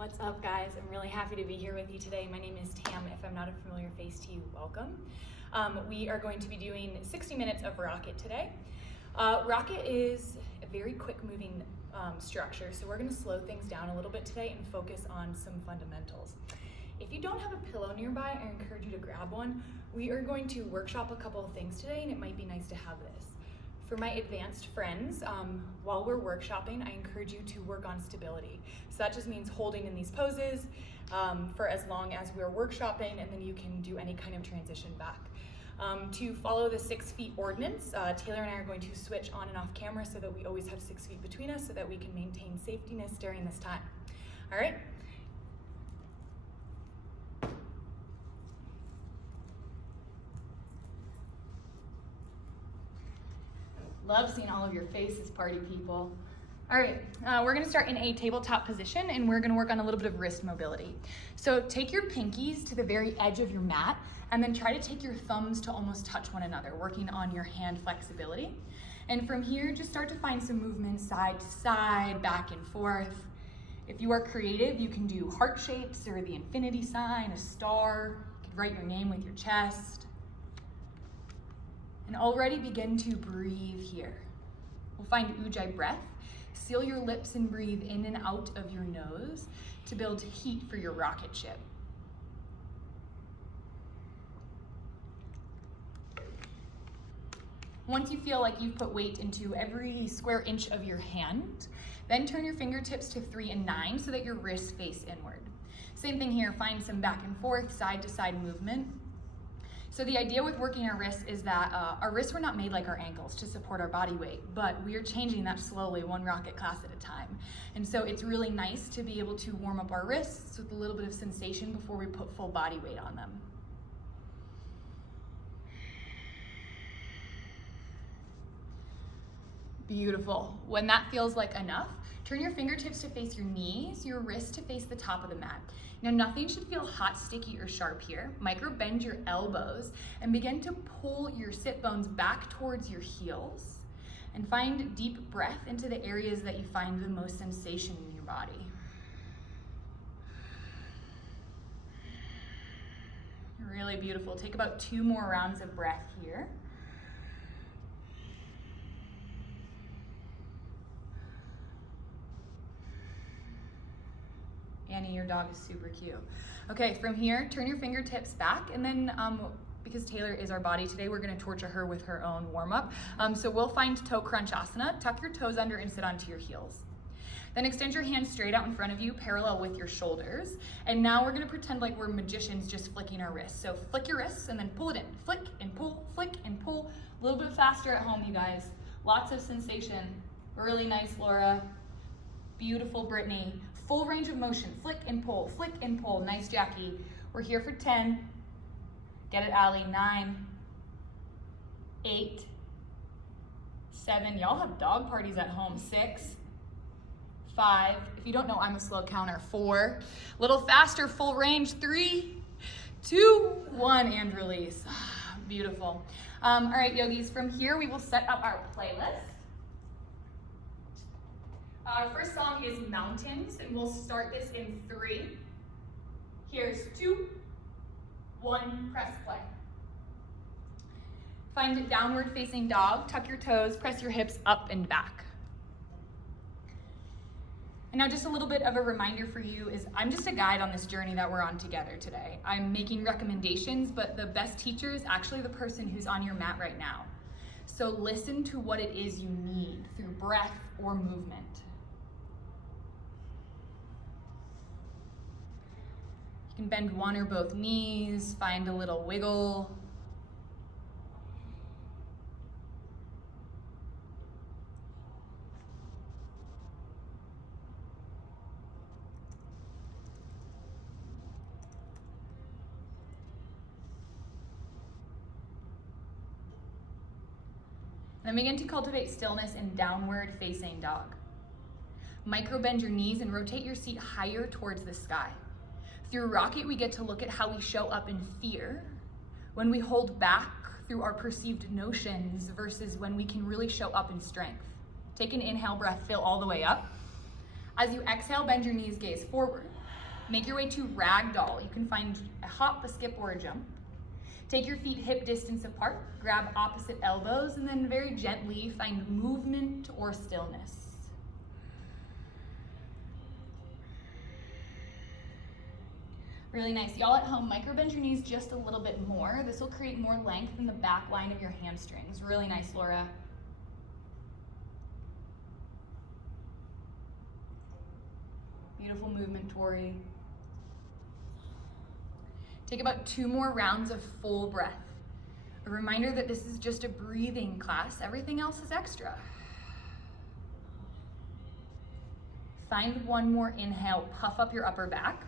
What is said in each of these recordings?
What's up, guys? I'm really happy to be here with you today. My name is Tam. If I'm not a familiar face to you, welcome. We are going to be doing 60 minutes of rocket today. Rocket is a very quick moving structure, so we're going to slow things down a little bit today and focus on some fundamentals. If you don't have a pillow nearby, I encourage you to grab one. We are going to workshop a couple of things today, and it might be nice to have this. For my advanced friends, while we're workshopping, I encourage you to work on stability. So that just means holding in these poses for as long as we're workshopping, and then you can do any kind of transition back. To follow the 6 feet ordinance, Taylor and I are going to switch on and off camera so that we always have 6 feet between us so that we can maintain safetyness during this time. All right? Love seeing all of your faces, party people. All right, we're gonna start in a tabletop position and we're gonna work on a little bit of wrist mobility. So take your pinkies to the very edge of your mat and then try to take your thumbs to almost touch one another, working on your hand flexibility. And from here, just start to find some movement side to side, back and forth. If you are creative, you can do heart shapes or the infinity sign, a star. You could write your name with your chest. And already begin to breathe here. We'll find Ujjayi breath. Seal your lips and breathe in and out of your nose to build heat for your rocket ship. Once you feel like you've put weight into every square inch of your hand, then turn your fingertips to 3 and 9 so that your wrists face inward. Same thing here, find some back and forth, side to side movement. So the idea with working our wrists is that our wrists were not made like our ankles to support our body weight, but we are changing that slowly, one rocket class at a time. And so it's really nice to be able to warm up our wrists with a little bit of sensation before we put full body weight on them. Beautiful. When that feels like enough, turn your fingertips to face your knees, your wrists to face the top of the mat. Now, nothing should feel hot, sticky, or sharp here. Micro bend your elbows and begin to pull your sit bones back towards your heels and find deep breath into the areas that you find the most sensation in your body. Really beautiful. Take about 2 more rounds of breath here. Annie, your dog is super cute. Okay, from here, turn your fingertips back, and then because Taylor is our body today, we're gonna torture her with her own warm-up. So we'll find toe crunch asana, tuck your toes under and sit onto your heels. Then extend your hands straight out in front of you, parallel with your shoulders. And now we're gonna pretend like we're magicians just flicking our wrists. So flick your wrists and then pull it in. Flick and pull, flick and pull. A little bit faster at home, you guys. Lots of sensation. Really nice, Laura. Beautiful, Brittany. Full range of motion, flick and pull, nice, Jackie. We're here for 10, get it, Allie, 9, 8, 7, y'all have dog parties at home, 6, 5, if you don't know, I'm a slow counter, 4, a little faster, full range, 3, 2, 1, and release. Beautiful. All right, yogis, from here we will set up our playlist. Our first song is Mountains, and we'll start this in 3. Here's 2, 1, press play. Find downward facing dog, tuck your toes, press your hips up and back. And now just a little bit of a reminder for you is I'm just a guide on this journey that we're on together today. I'm making recommendations, but the best teacher is actually the person who's on your mat right now. So listen to what it is you need through breath or movement. You can bend one or both knees, find a little wiggle. Then begin to cultivate stillness in downward facing dog. Micro bend your knees and rotate your seat higher towards the sky. Through rocket, we get to look at how we show up in fear, when we hold back through our perceived notions versus when we can really show up in strength. Take an inhale breath, fill all the way up. As you exhale, bend your knees, gaze forward. Make your way to ragdoll. You can find a hop, a skip, or a jump. Take your feet hip distance apart, grab opposite elbows, and then very gently find movement or stillness. Really nice. Y'all at home, micro bend your knees just a little bit more. This will create more length in the back line of your hamstrings. Really nice, Laura. Beautiful movement, Tori. Take about 2 more rounds of full breath. A reminder that this is just a breathing class. Everything else is extra. Find 1 more inhale, puff up your upper back.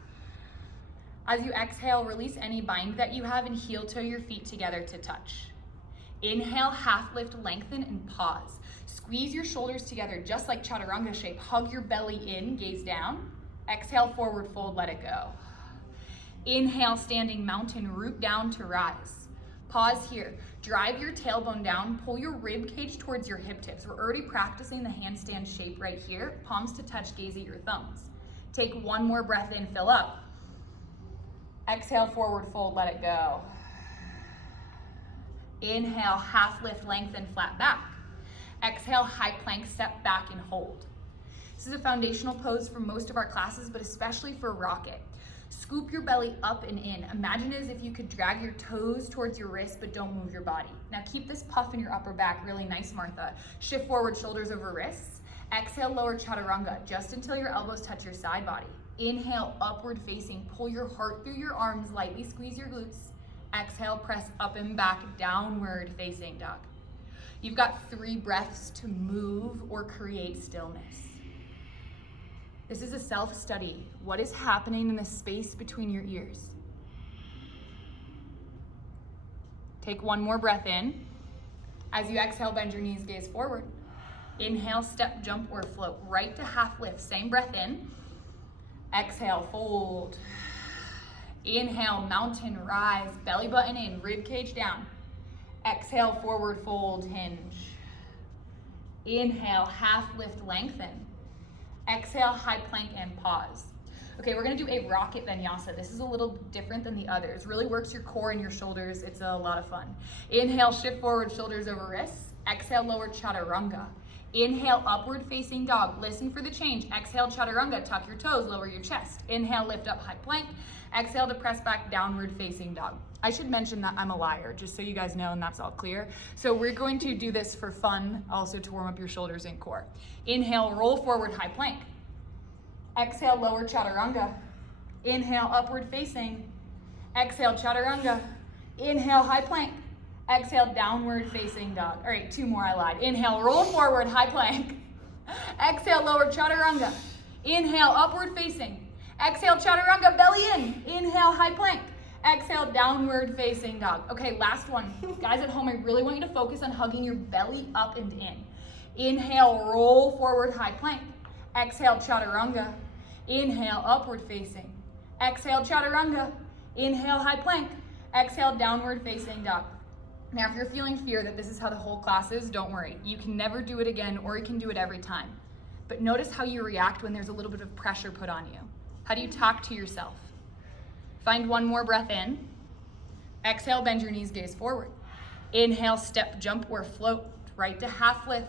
As you exhale, release any bind that you have and heel toe your feet together to touch. Inhale, half lift, lengthen, and pause. Squeeze your shoulders together just like chaturanga shape. Hug your belly in, gaze down. Exhale, forward fold, let it go. Inhale, standing mountain, root down to rise. Pause here. Drive your tailbone down, pull your rib cage towards your hip tips. We're already practicing the handstand shape right here. Palms to touch, gaze at your thumbs. Take 1 more breath in, fill up. Exhale, forward fold, let it go. Inhale, half lift, lengthen, flat back. Exhale, high plank, step back and hold. This is a foundational pose for most of our classes, but especially for rocket. Scoop your belly up and in. Imagine as if you could drag your toes towards your wrists, but don't move your body. Now keep this puff in your upper back. Really nice, Martha. Shift forward, shoulders over wrists. Exhale, lower chaturanga, just until your elbows touch your side body. Inhale, upward facing. Pull your heart through your arms, lightly squeeze your glutes. Exhale, press up and back, downward facing dog. You've got 3 breaths to move or create stillness. This is a self-study. What is happening in the space between your ears? Take 1 more breath in. As you exhale, bend your knees, gaze forward. Inhale, step, jump, or float. Right to half lift, same breath in. Exhale, fold. Inhale, mountain, rise, belly button in, rib cage down. Exhale, forward fold, hinge. Inhale, half lift, lengthen. Exhale, high plank and pause. Okay, we're gonna do a rocket vinyasa. This is a little different than the others. Really works your core and your shoulders. It's a lot of fun. Inhale, shift forward, shoulders over wrists. Exhale, lower chaturanga. Inhale, upward facing dog. Listen for the change. Exhale, chaturanga, tuck your toes, lower your chest. Inhale, lift up, high plank. Exhale to press back, downward facing dog. I should mention that I'm a liar, just so you guys know and that's all clear. So we're going to do this for fun, also to warm up your shoulders and core. Inhale, roll forward, high plank. Exhale, lower chaturanga. Inhale, upward facing. Exhale, chaturanga. Inhale, high plank. Exhale, downward facing dog. All right, 2 more, I lied. Inhale, roll forward, high plank. Exhale, lower chaturanga. Inhale, upward facing. Exhale, chaturanga, belly in. Inhale, high plank. Exhale, downward facing dog. Okay, last one. Guys at home, I really want you to focus on hugging your belly up and in. Inhale, roll forward, high plank. Exhale, chaturanga. Inhale, upward facing. Exhale, chaturanga. Inhale, high plank. Exhale, downward facing dog. Now, if you're feeling fear that this is how the whole class is, don't worry. You can never do it again, or you can do it every time. But notice how you react when there's a little bit of pressure put on you. How do you talk to yourself? Find 1 more breath in. Exhale, bend your knees, gaze forward. Inhale, step, jump, or float. Right to half lift.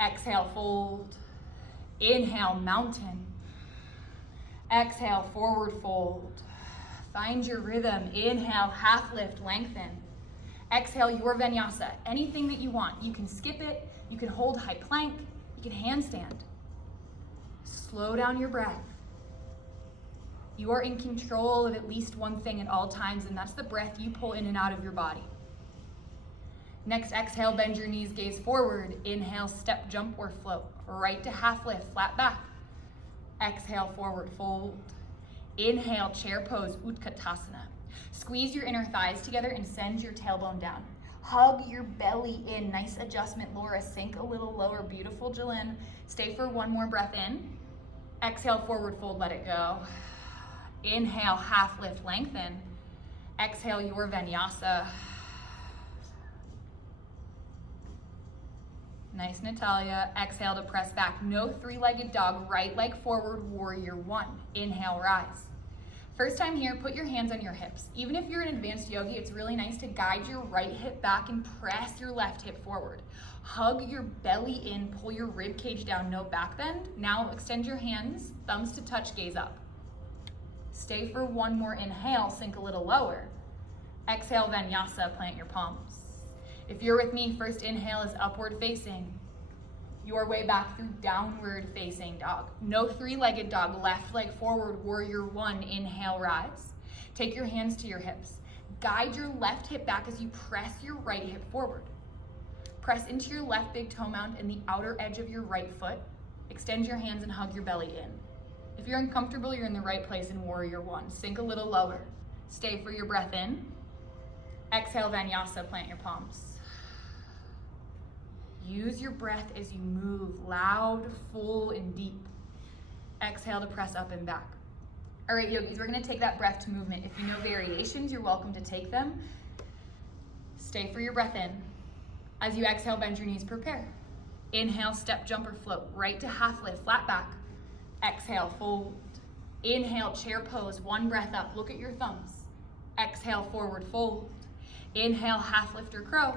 Exhale, fold. Inhale, mountain. Exhale, forward fold. Find your rhythm. Inhale, half lift, lengthen. Exhale, your vinyasa. Anything that you want. You can skip it. You can hold high plank. You can handstand. Slow down your breath. You are in control of at least one thing at all times, and that's the breath you pull in and out of your body. Next, exhale, bend your knees, gaze forward. Inhale, step, jump, or float. Right to half lift, flat back. Exhale, forward fold. Inhale, chair pose, Utkatasana. Squeeze your inner thighs together and send your tailbone down. Hug your belly in. Nice adjustment, Laura. Sink a little lower. Beautiful, Jalen. Stay for 1 more breath in. Exhale, forward fold, let it go. Inhale, half lift, lengthen. Exhale, your vinyasa. Nice, Natalia. Exhale to press back. No three-legged dog. Right leg forward, warrior one. Inhale, rise. First time here, put your hands on your hips. Even if you're an advanced yogi, it's really nice to guide your right hip back and press your left hip forward. Hug your belly in, pull your rib cage down, no back bend. Now extend your hands, thumbs to touch, gaze up. Stay for one more inhale, sink a little lower. Exhale, Vinyasa, plant your palms. If you're with me, first inhale is upward facing. Your way back through downward facing dog. No three-legged dog, left leg forward, warrior one, inhale, rise. Take your hands to your hips. Guide your left hip back as you press your right hip forward. Press into your left big toe mound and the outer edge of your right foot. Extend your hands and hug your belly in. If you're uncomfortable, you're in the right place in warrior one. Sink a little lower. Stay for your breath in. Exhale, Vinyasa, plant your palms. Use your breath as you move, loud, full, and deep. Exhale to press up and back. All right, yogis, we're gonna take that breath to movement. If you know variations, you're welcome to take them. Stay for your breath in. As you exhale, bend your knees, prepare. Inhale, step, jump, or float. Right to half lift, flat back. Exhale, fold. Inhale, chair pose, one breath up. Look at your thumbs. Exhale, forward fold. Inhale, half lift or crow.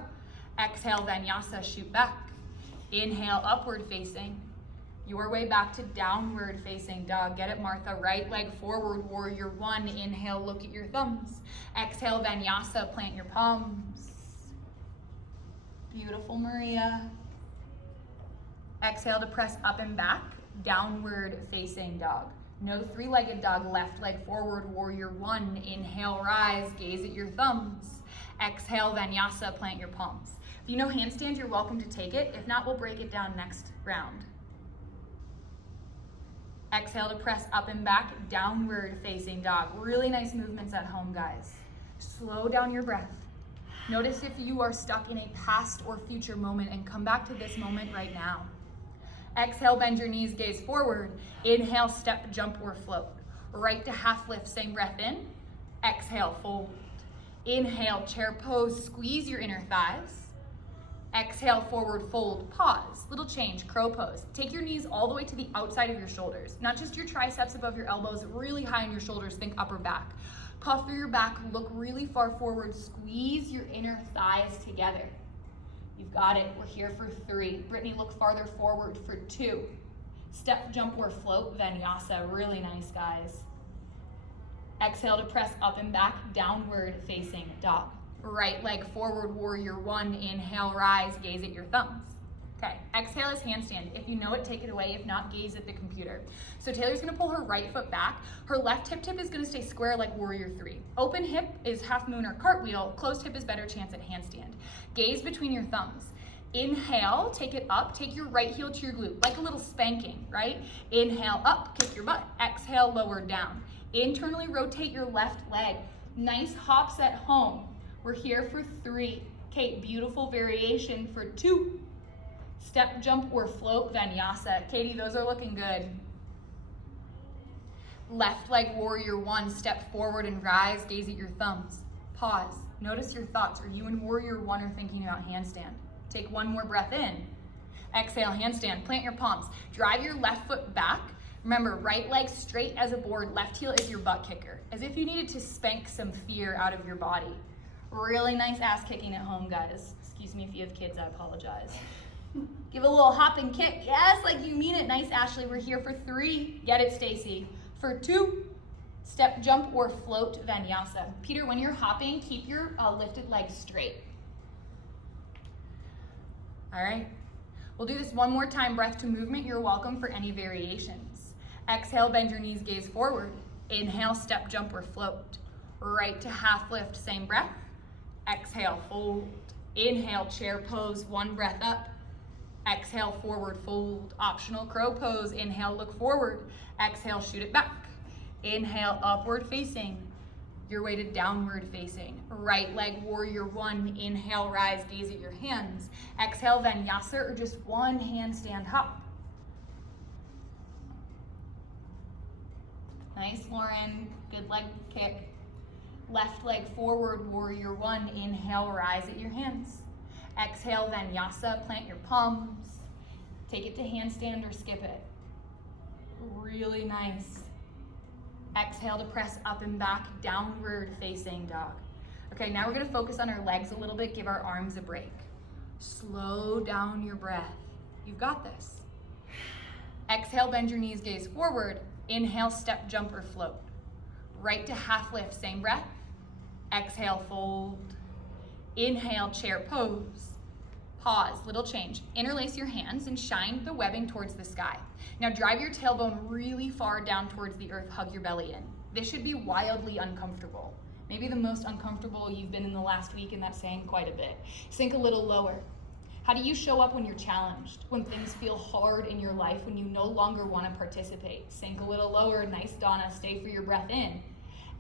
Exhale, Vinyasa, shoot back. Inhale, upward facing. Your way back to downward facing dog. Get it, Martha. Right leg forward, warrior one. Inhale, look at your thumbs. Exhale, Vinyasa, plant your palms. Beautiful, Maria. Exhale to press up and back, downward facing dog. No three-legged dog, left leg forward, warrior one. Inhale, rise, gaze at your thumbs. Exhale, Vinyasa, plant your palms. If you know handstand, you're welcome to take it. If not, we'll break it down next round. Exhale to press up and back, downward facing dog. Really nice movements at home, guys. Slow down your breath. Notice if you are stuck in a past or future moment and come back to this moment right now. Exhale, bend your knees, gaze forward. Inhale, step, jump, or float. Right to half lift, same breath in. Exhale, fold. Inhale, chair pose, squeeze your inner thighs. Exhale, forward fold, pause. Little change, crow pose. Take your knees all the way to the outside of your shoulders. Not just your triceps above your elbows, really high in your shoulders, think upper back. Puff through your back, look really far forward, squeeze your inner thighs together. You've got it, we're here for 3. Brittany, look farther forward for 2. Step, jump, or float, Vinyasa, really nice, guys. Exhale to press up and back, downward facing dog. Right leg forward, warrior one. Inhale, rise, gaze at your thumbs. Okay, exhale is handstand. If you know it, take it away. If not, gaze at the computer. So Taylor's gonna pull her right foot back. Her left hip tip is gonna stay square like warrior 3. Open hip is half moon or cartwheel. Closed hip is better chance at handstand. Gaze between your thumbs. Inhale, take it up. Take your right heel to your glute, like a little spanking, right? Inhale, up, kick your butt. Exhale, lower down. Internally rotate your left leg. Nice hops at home. We're here for 3. Kate, beautiful variation for 2. Step, jump, or float, Vinyasa. Katie, those are looking good. Left leg, warrior one. Step forward and rise, gaze at your thumbs. Pause. Notice your thoughts. Are you in warrior one or thinking about handstand? Take one more breath in. Exhale, handstand. Plant your palms. Drive your left foot back. Remember, right leg straight as a board. Left heel is your butt kicker. As if you needed to spank some fear out of your body. Really nice ass kicking at home, guys. Excuse me if you have kids, I apologize. Give a little hop and kick. Yes, like you mean it. Nice, Ashley. We're here for 3. Get it, Stacy. For 2, step, jump, or float, Vinyasa. Peter, when you're hopping, keep your lifted legs straight. All right. We'll do this one more time. Breath to movement. You're welcome for any variations. Exhale, bend your knees, gaze forward. Inhale, step, jump, or float. Right to half lift, same breath. Exhale, fold. Inhale, chair pose, one breath up. Exhale, forward fold. Optional crow pose. Inhale, look forward. Exhale, shoot it back. Inhale, upward facing. Your way to downward facing. Right leg, warrior one. Inhale, rise, gaze at your hands. Exhale, Vinyasa, or just one handstand hop. Nice, Lauren. Good leg kick. Left leg forward, warrior one. Inhale, rise at your hands. Exhale, Vinyasa, plant your palms. Take it to handstand or skip it. Really nice. Exhale to press up and back, downward facing dog. Okay, now we're gonna focus on our legs a little bit, give our arms a break. Slow down your breath. You've got this. Exhale, bend your knees, gaze forward. Inhale, step, jump, or float. Right to half lift, same breath. Exhale, fold. Inhale, chair pose. Pause, little change. Interlace your hands and shine the webbing towards the sky. Now drive your tailbone really far down towards the earth, hug your belly in. This should be wildly uncomfortable. Maybe the most uncomfortable you've been in the last week, and that's saying quite a bit. Sink a little lower. How do you show up when you're challenged? When things feel hard in your life, when you no longer want to participate? Sink a little lower, nice Donna, stay for your breath in.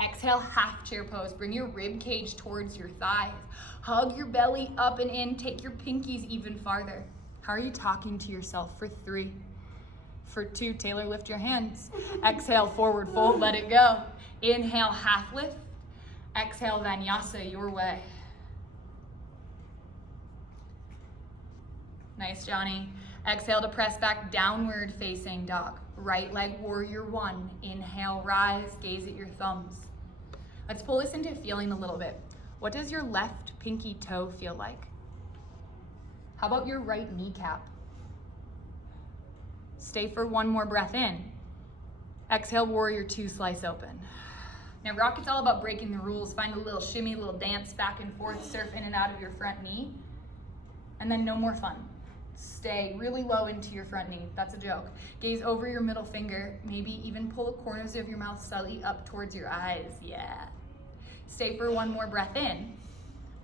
Exhale, half chair pose. Bring your rib cage towards your thighs. Hug your belly up and in. Take your pinkies even farther. How are you talking to yourself? For 3. For 2, Taylor, lift your hands. Exhale, forward fold, let it go. Inhale, half lift. Exhale, Vinyasa, your way. Nice, Johnny. Exhale to press back, downward facing dog. Right leg, warrior 1. Inhale, rise, gaze at your thumbs. Let's pull this into feeling a little bit. What does your left pinky toe feel like? How about your right kneecap? Stay for 1 more breath in. Exhale, warrior 2, slice open. Now Rocket's all about breaking the rules. Find a little shimmy, little dance, back and forth, surf in and out of your front knee. And then no more fun. Stay really low into your front knee. That's a joke. Gaze over your middle finger. Maybe even pull the corners of your mouth slightly up towards your eyes. Yeah. Stay for 1 more breath in.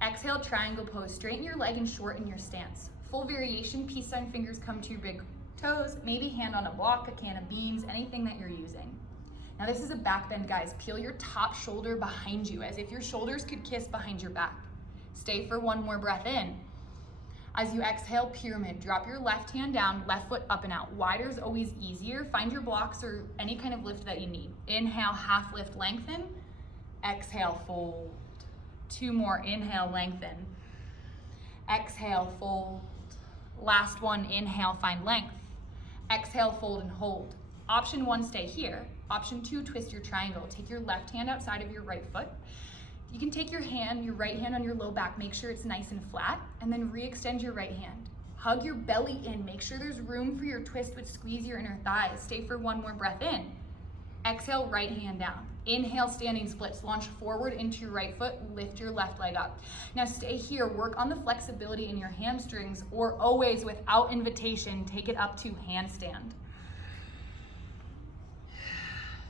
Exhale, triangle pose. Straighten your leg and shorten your stance. Full variation, peace sign fingers come to your big toes. Maybe hand on a block, a can of beans, anything that you're using. Now this is a back bend, guys. Peel your top shoulder behind you as if your shoulders could kiss behind your back. Stay for 1 more breath in. As you exhale, pyramid. Drop your left hand down, left foot up and out. Wider is always easier. Find your blocks or any kind of lift that you need. Inhale, half lift, lengthen. Exhale, fold. 2 more, inhale, lengthen. Exhale, fold. Last one, inhale, find length. Exhale, fold and hold. Option 1, stay here. Option 2, twist your triangle. Take your left hand outside of your right foot. You can take your right hand on your low back, make sure it's nice and flat, and then re-extend your right hand. Hug your belly in, make sure there's room for your twist, which squeeze your inner thighs. Stay for 1 more breath in. Exhale, right hand down. Inhale, standing splits. Launch forward into your right foot, lift your left leg up. Now stay here, work on the flexibility in your hamstrings, or always without invitation, take it up to handstand.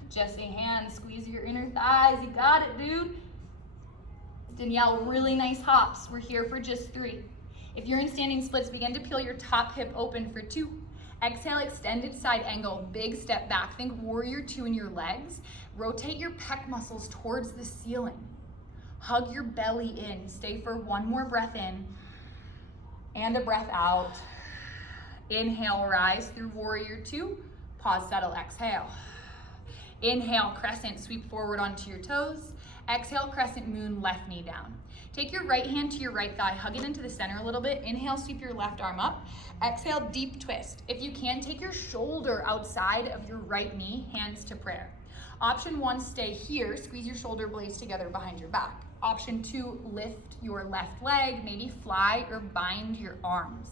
Just a hand, squeeze your inner thighs, you got it, dude. Danielle, really nice hops. We're here for just 3. If you're in standing splits, begin to peel your top hip open for 2. Exhale, extended side angle, big step back. Think warrior 2 in your legs. Rotate your pec muscles towards the ceiling. Hug your belly in. Stay for 1 more breath in and a breath out. Inhale, rise through warrior 2. Pause, settle, exhale. Inhale, crescent, sweep forward onto your toes. Exhale, crescent moon, left knee down. Take your right hand to your right thigh, hug it into the center a little bit. Inhale, sweep your left arm up. Exhale, deep twist. If you can, take your shoulder outside of your right knee, hands to prayer. Option 1, stay here, squeeze your shoulder blades together behind your back. Option 2, lift your left leg, maybe fly or bind your arms.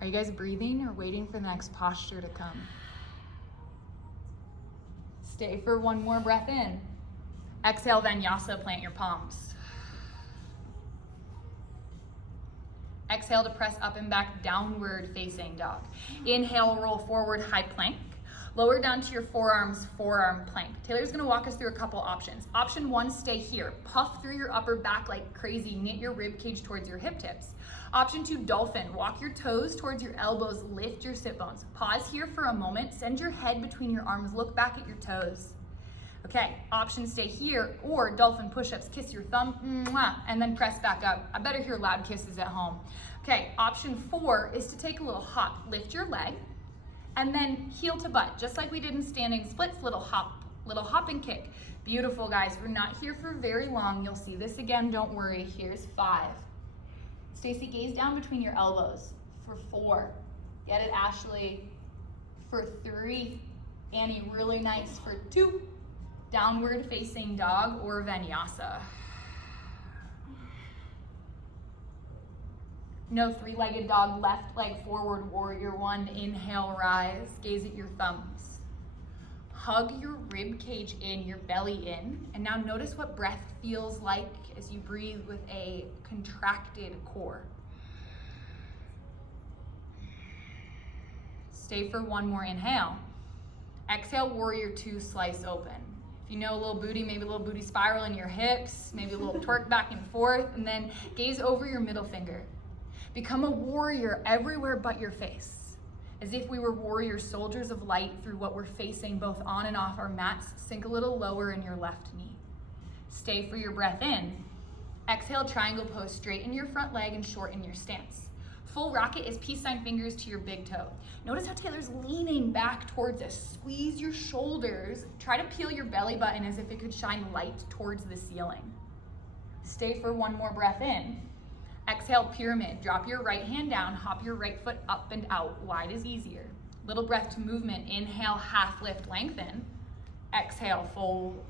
Are you guys breathing or waiting for the next posture to come? Stay for 1 more breath in. Exhale, Vinyasa, plant your palms. Exhale to press up and back, downward facing dog. Inhale, roll forward, high plank. Lower down to your forearms, forearm plank. Taylor's gonna walk us through a couple options. Option 1, stay here. Puff through your upper back like crazy. Knit your rib cage towards your hip tips. Option 2, dolphin. Walk your toes towards your elbows, lift your sit bones. Pause here for a moment. Send your head between your arms, look back at your toes. Okay, option stay here, or dolphin push-ups, kiss your thumb, mwah, and then press back up. I better hear loud kisses at home. Okay, option 4 is to take a little hop. Lift your leg, and then heel to butt, just like we did in standing splits, little hop and kick. Beautiful, guys. We're not here for very long. You'll see this again, don't worry. Here's 5, Stacy, gaze down between your elbows for 4. Get it, Ashley, for 3. Annie, really nice for 2. Downward facing dog or Vinyasa. No, 3-legged dog, left leg forward, warrior 1. Inhale, rise, gaze at your thumbs. Hug your rib cage in, your belly in, and now notice what breath feels like as you breathe with a contracted core. Stay for 1 more inhale. Exhale, warrior 2, slice open. If you know a little booty, maybe a little booty spiral in your hips, maybe a little twerk back and forth, and then gaze over your middle finger. Become a warrior everywhere but your face, as if we were warrior soldiers of light through what we're facing both on and off our mats. Sink a little lower in your left knee. Stay for your breath in. Exhale, triangle pose, straighten your front leg and shorten your stance. Full rocket is peace sign fingers to your big toe. Notice how Taylor's leaning back towards us. Squeeze your shoulders. Try to peel your belly button as if it could shine light towards the ceiling. Stay for 1 more breath in. Exhale, pyramid. Drop your right hand down, hop your right foot up and out. Wide is easier. Little breath to movement. Inhale, half lift, lengthen. Exhale, fold.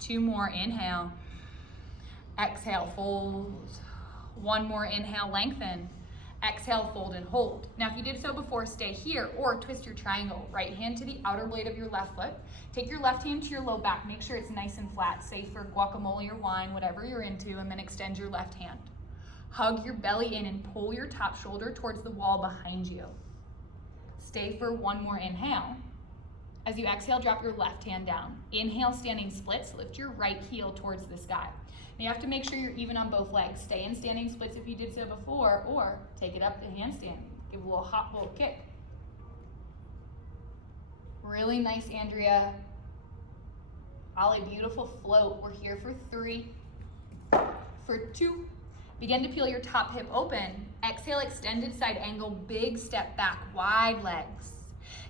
2 more, inhale. Exhale, fold. 1 more, inhale, lengthen. Exhale, fold and hold. Now, if you did so before, stay here or twist your triangle. Right hand to the outer blade of your left foot. Take your left hand to your low back. Make sure it's nice and flat, safe for guacamole or wine, whatever you're into, and then extend your left hand. Hug your belly in and pull your top shoulder towards the wall behind you. Stay for 1 more inhale. As you exhale, drop your left hand down. Inhale, standing splits. Lift your right heel towards the sky. Now you have to make sure you're even on both legs. Stay in standing splits if you did so before, or take it up to handstand. Give a little hop, little kick. Really nice, Andrea. Ollie, beautiful float. We're here for 3, for 2. Begin to peel your top hip open. Exhale, extended side angle, big step back, wide legs.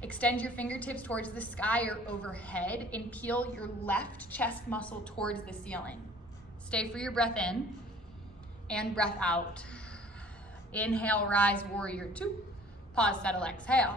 Extend your fingertips towards the sky or overhead and peel your left chest muscle towards the ceiling. Stay for your breath in and breath out. Inhale, rise, warrior 2. Pause, settle, exhale.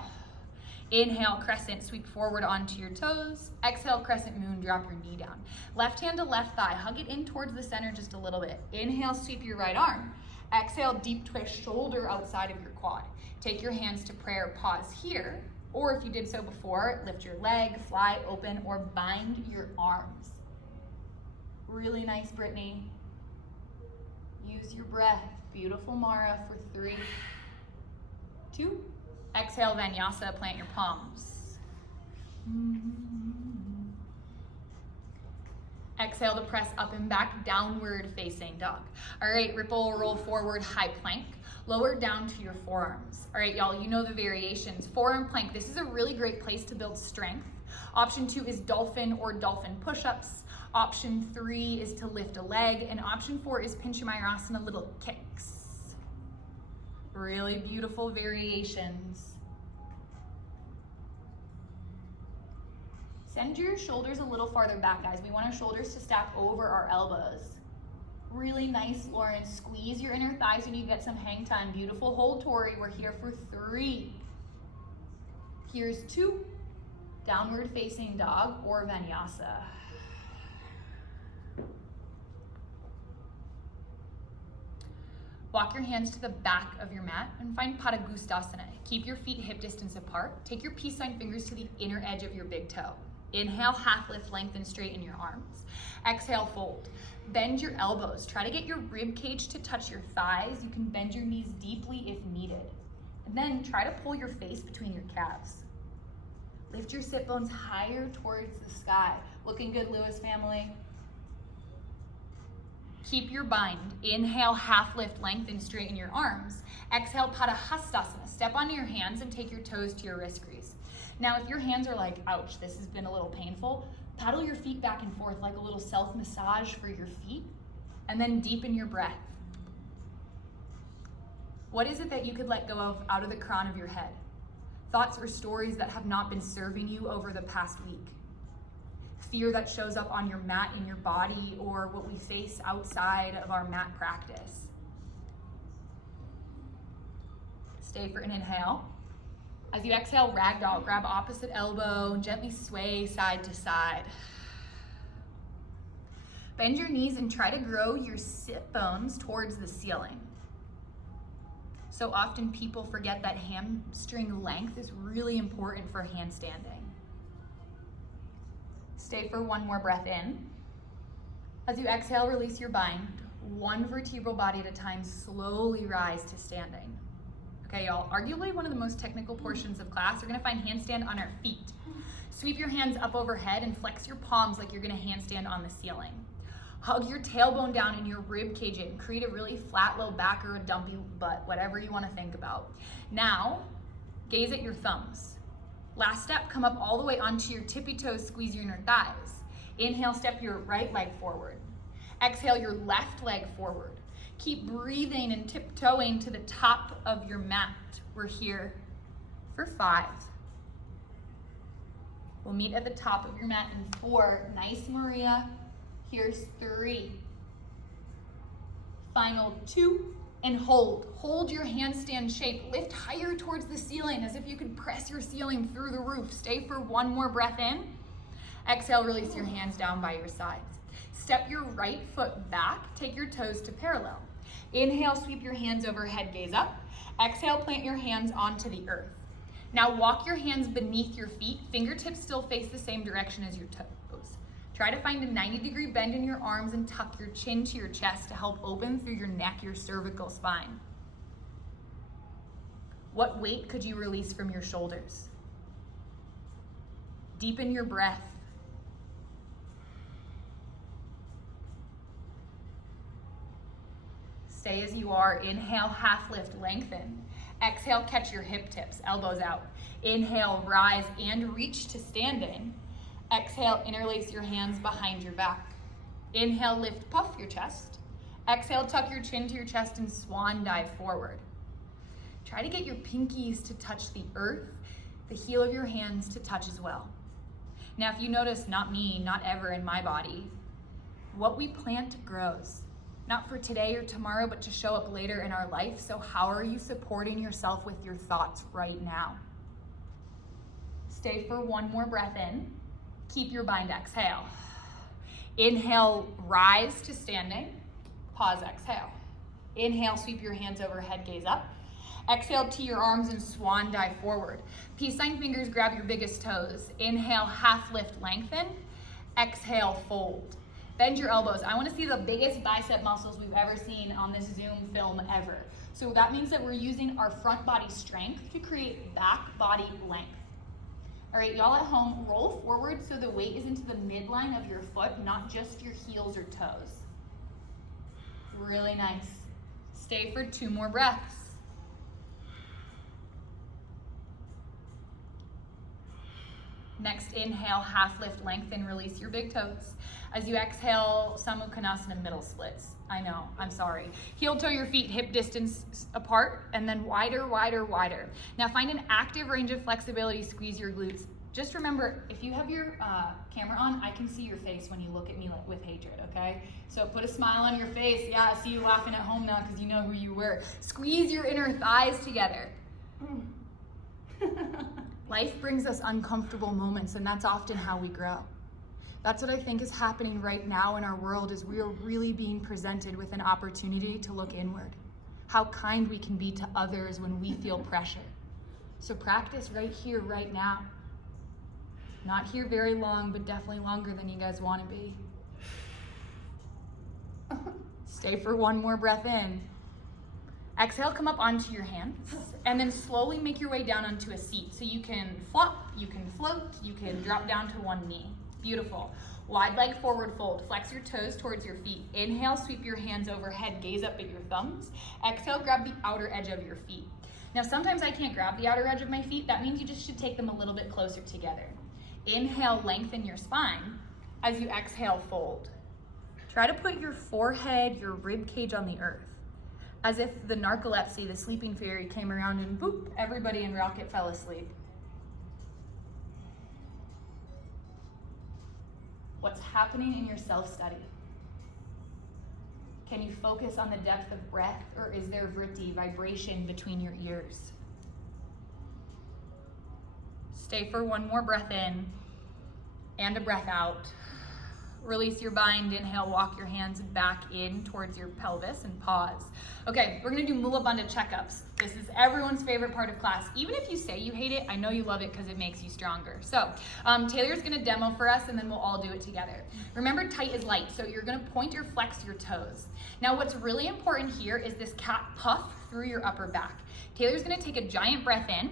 Inhale, crescent, sweep forward onto your toes. Exhale, crescent moon, drop your knee down. Left hand to left thigh, hug it in towards the center just a little bit. Inhale, sweep your right arm. Exhale, deep twist, shoulder outside of your quad. Take your hands to prayer, pause here. Or if you did so before, lift your leg, fly open, or bind your arms. Really nice, Brittany. Use your breath. Beautiful, Mara, for 3, 2. Exhale, Vinyasa, plant your palms. Exhale to press up and back, downward facing dog. All right, ripple, roll forward, high plank. Lower down to your forearms. All right, y'all, you know the variations. Forearm plank, this is a really great place to build strength. Option 2 is dolphin or dolphin push-ups. Option 3 is to lift a leg. And option 4 is Pinchamayurasana, little kicks. Really beautiful variations. Send your shoulders a little farther back, guys. We want our shoulders to stack over our elbows. Really nice, Lauren. Squeeze your inner thighs when you get some hang time. Beautiful. Hold, Tori. We're here for 3. Here's 2. Downward facing dog or Vinyasa. Walk your hands to the back of your mat and find Padangusthasana. Keep your feet hip distance apart. Take your peace sign fingers to the inner edge of your big toe. Inhale, half lift, lengthen, straighten your arms. Exhale, fold. Bend your elbows. Try to get your rib cage to touch your thighs. You can bend your knees deeply if needed. And then try to pull your face between your calves. Lift your sit bones higher towards the sky. Looking good, Lewis family. Keep your bind. Inhale, half lift, lengthen, straighten your arms. Exhale, Padahastasana. Step onto your hands and take your toes to your wrist crease. Now, if your hands are like, ouch, this has been a little painful, paddle your feet back and forth like a little self-massage for your feet, and then deepen your breath. What is it that you could let go of out of the crown of your head? Thoughts or stories that have not been serving you over the past week? Fear that shows up on your mat in your body or what we face outside of our mat practice. Stay for an inhale. As you exhale, ragdoll, grab opposite elbow, gently sway side to side. Bend your knees and try to grow your sit bones towards the ceiling. So often people forget that hamstring length is really important for handstanding. Stay for one more breath in. As you exhale, release your bind. One vertebral body at a time, slowly rise to standing. Okay, y'all, arguably one of the most technical portions of class, we're gonna find handstand on our feet. Sweep your hands up overhead and flex your palms like you're gonna handstand on the ceiling. Hug your tailbone down in your rib cage in. Create a really flat low back or a dumpy butt, whatever you wanna think about. Now, gaze at your thumbs. Last step, come up all the way onto your tippy toes, squeeze your inner thighs. Inhale, step your right leg forward. Exhale, your left leg forward. Keep breathing and tiptoeing to the top of your mat. We're here for 5. We'll meet at the top of your mat in 4. Nice, Maria. Here's 3. Final 2, and hold. Hold your handstand shape. Lift higher towards the ceiling as if you could press your ceiling through the roof. Stay for one more breath in. Exhale, release your hands down by your sides. Step your right foot back, take your toes to parallel. Inhale, sweep your hands overhead, gaze up. Exhale, plant your hands onto the earth. Now walk your hands beneath your feet, fingertips still face the same direction as your toes. Try to find a 90-degree bend in your arms and tuck your chin to your chest to help open through your neck, your cervical spine. What weight could you release from your shoulders? Deepen your breath. Stay as you are. Inhale, half lift, lengthen. Exhale, catch your hip tips, elbows out. Inhale, rise and reach to standing. Exhale, interlace your hands behind your back. Inhale, lift, puff your chest. Exhale, tuck your chin to your chest and swan dive forward. Try to get your pinkies to touch the earth, the heel of your hands to touch as well. Now, if you notice, not me, not ever in my body, what we plant grows. Not for today or tomorrow, but to show up later in our life. So how are you supporting yourself with your thoughts right now? Stay for one more breath in. Keep your bind, exhale. Inhale, rise to standing. Pause, exhale. Inhale, sweep your hands overhead, gaze up. Exhale, tee your arms and swan dive forward. Peace sign fingers, grab your biggest toes. Inhale, half lift, lengthen. Exhale, fold. Bend your elbows. I want to see the biggest bicep muscles we've ever seen on this Zoom film ever. So that means that we're using our front body strength to create back body length. All right, y'all at home, roll forward so the weight is into the midline of your foot, not just your heels or toes. Really nice. Stay for 2 more breaths. Next, inhale, half lift, lengthen, release your big toes. As you exhale, Samukhanasana, middle splits. I know, I'm sorry. Heel toe your feet hip distance apart, and then wider, wider, wider. Now find an active range of flexibility, squeeze your glutes. Just remember, if you have your camera on, I can see your face when you look at me with hatred, okay? So put a smile on your face. Yeah, I see you laughing at home now because you know who you were. Squeeze your inner thighs together. Life brings us uncomfortable moments, and that's often how we grow. That's what I think is happening right now in our world, is we are really being presented with an opportunity to look inward. How kind we can be to others when we feel pressure. So practice right here, right now. Not here very long, but definitely longer than you guys want to be. Stay for one more breath in. Exhale, come up onto your hands, and then slowly make your way down onto a seat. So you can flop, you can float, you can drop down to one knee. Beautiful. Wide leg forward fold. Flex your toes towards your feet. Inhale, sweep your hands overhead, gaze up at your thumbs. Exhale, grab the outer edge of your feet. Now sometimes I can't grab the outer edge of my feet. That means you just should take them a little bit closer together. Inhale, lengthen your spine. As you exhale, fold. Try to put your forehead, your rib cage on the earth. As if the narcolepsy, the sleeping fairy, came around and boop, everybody in Rocket fell asleep. What's happening in your self-study? Can you focus on the depth of breath, or is there vritti, vibration between your ears? Stay for one more breath in and a breath out. Release your bind, inhale, walk your hands back in towards your pelvis and pause. Okay, we're gonna do Mula bandha checkups. This is everyone's favorite part of class. Even if you say you hate it, I know you love it because it makes you stronger. So Taylor's gonna demo for us and then we'll all do it together. Remember, tight is light, so you're gonna point or flex your toes. Now what's really important here is this cat puff through your upper back. Taylor's gonna take a giant breath in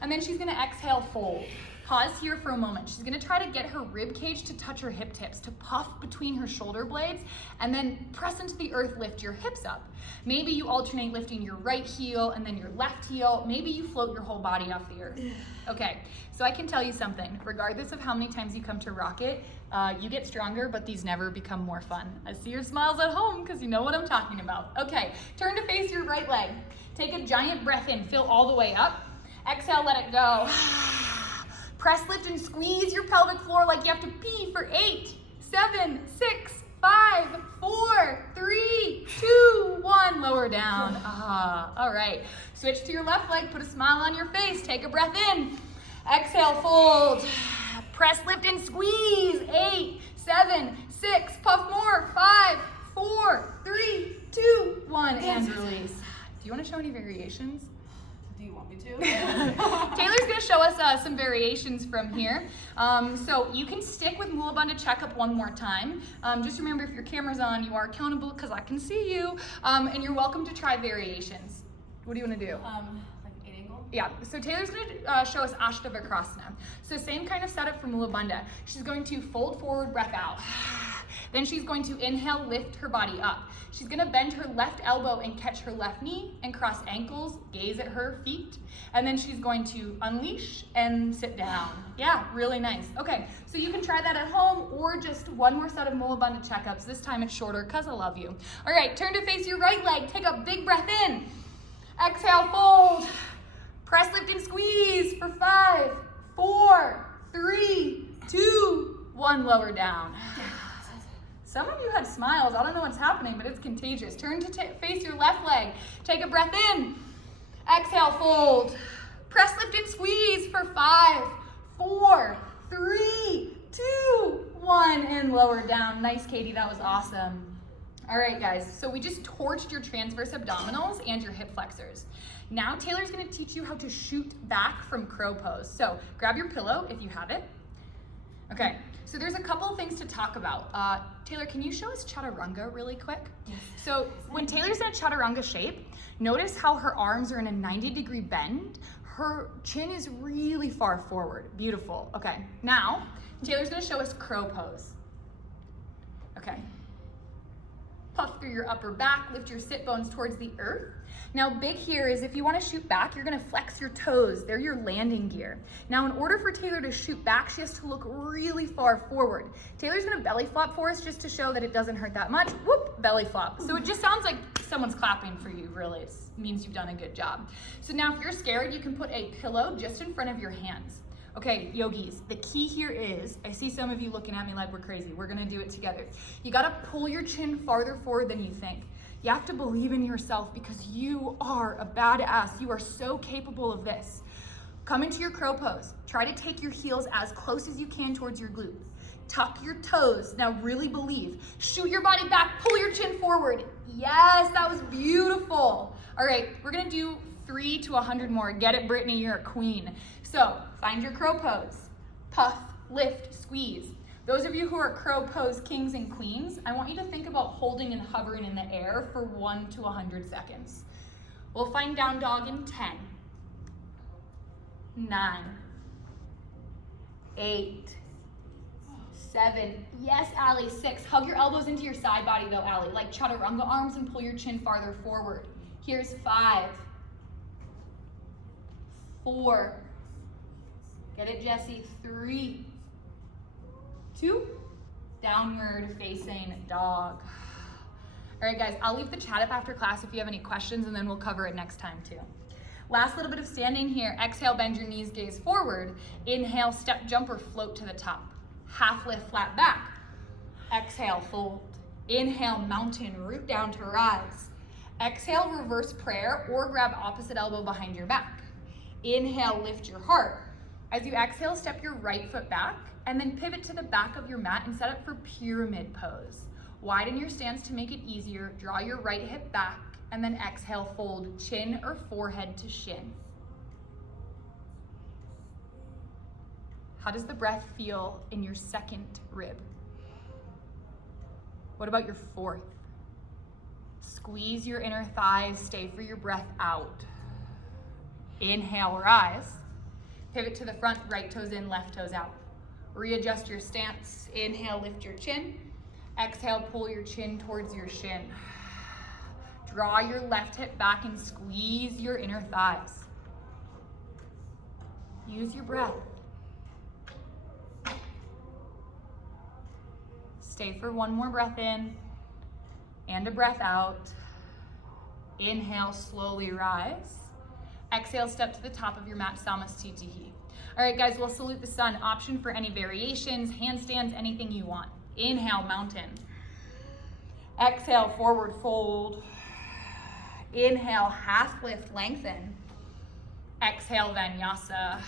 and then she's gonna exhale, fold. Pause here for a moment. She's gonna try to get her rib cage to touch her hip tips, to puff between her shoulder blades, and then press into the earth, lift your hips up. Maybe you alternate lifting your right heel and then your left heel. Maybe you float your whole body off the earth. Okay, so I can tell you something. Regardless of how many times you come to rock it, you get stronger, but these never become more fun. I see your smiles at home because you know what I'm talking about. Okay, turn to face your right leg. Take a giant breath in, fill all the way up. Exhale, let it go. Press, lift, and squeeze your pelvic floor like you have to pee for 8, 7, 6, 5, 4, 3, 2, 1. Lower down. All right. Switch to your left leg. Put a smile on your face. Take a breath in. Exhale, fold. Press, lift, and squeeze. 8, 7, 6. Puff more. 5, 4, 3, 2, 1. And release. Do you want to show any variations? Do you want me to? Taylor's gonna show us some variations from here. So you can stick with Mula bandha checkup one more time. Just remember, if your camera's on, you are accountable because I can see you. And you're welcome to try variations. What do you wanna do? Like 8 angle? Yeah, so Taylor's gonna show us Ashtanga-based. So same kind of setup for Mula bandha. She's going to fold forward, breath out. Then she's going to inhale, lift her body up. She's gonna bend her left elbow and catch her left knee and cross ankles, gaze at her feet. And then she's going to unleash and sit down. Yeah, really nice. Okay, so you can try that at home or just one more set of Mula bandha checkups. This time it's shorter because I love you. All right, turn to face your right leg. Take a big breath in. Exhale, fold. Press, lift, and squeeze for 5, 4, 3, 2, 1. Lower down. Some of you had smiles. I don't know what's happening, but it's contagious. Turn to face your left leg. Take a breath in. Exhale, fold. Press, lift, and squeeze for 5, 4, 3, 2, 1. And lower down. Nice, Katie. That was awesome. All right, guys. So we just torched your transverse abdominals and your hip flexors. Now Taylor's going to teach you how to shoot back from crow pose. So grab your pillow if you have it. Okay, so there's a couple of things to talk about. Taylor, can you show us chaturanga really quick? Yes. So when Taylor's in a chaturanga shape, notice how her arms are in a 90-degree bend. Her chin is really far forward. Beautiful. Okay, now Taylor's gonna show us crow pose. Okay. Puff through your upper back, lift your sit bones towards the earth. Now big here is if you want to shoot back, you're going to flex your toes. They're your landing gear. Now in order for Taylor to shoot back, she has to look really far forward. Taylor's going to belly flop for us just to show that it doesn't hurt that much. Whoop, belly flop. So it just sounds like someone's clapping for you, really. It means you've done a good job. So now if you're scared, you can put a pillow just in front of your hands. Okay, yogis, the key here is, I see some of you looking at me like we're crazy. We're gonna do it together. You gotta pull your chin farther forward than you think. You have to believe in yourself because you are a badass. You are so capable of this. Come into your crow pose. Try to take your heels as close as you can towards your glute. Tuck your toes. Now really believe. Shoot your body back, pull your chin forward. Yes, that was beautiful. All right, we're gonna do 3 to 100 more. Get it, Brittany, you're a queen. So find your crow pose. Puff, lift, squeeze. Those of you who are crow pose kings and queens, I want you to think about holding and hovering in the air for 1 to 100 seconds. We'll find down dog in 10, 9, 8, 7. Yes, Allie, 6. Hug your elbows into your side body though, Allie, like chaturanga arms and pull your chin farther forward. Here's 5, 4. Get it, Jessie. 3, 2. Downward facing dog. All right, guys, I'll leave the chat up after class if you have any questions, and then we'll cover it next time too. Last little bit of standing here. Exhale, bend your knees, gaze forward. Inhale, step, jump, or float to the top. Half lift, flat back. Exhale, fold. Inhale, mountain, root down to rise. Exhale, reverse prayer, or grab opposite elbow behind your back. Inhale, lift your heart. As you exhale, step your right foot back and then pivot to the back of your mat and set up for pyramid pose. Widen your stance to make it easier. Draw your right hip back and then exhale, fold chin or forehead to shin. How does the breath feel in your second rib? What about your fourth? Squeeze your inner thighs, stay for your breath out. Inhale, rise. Pivot to the front, right toes in, left toes out. Readjust your stance. Inhale, lift your chin. Exhale, pull your chin towards your shin. Draw your left hip back and squeeze your inner thighs. Use your breath. Stay for one more breath in and a breath out. Inhale, slowly rise. Exhale, step to the top of your mat, Samastitihi. All right, guys, we'll salute the sun. Option for any variations, handstands, anything you want. Inhale, mountain. Exhale, forward fold. Inhale, half lift, lengthen. Exhale, Vinyasa.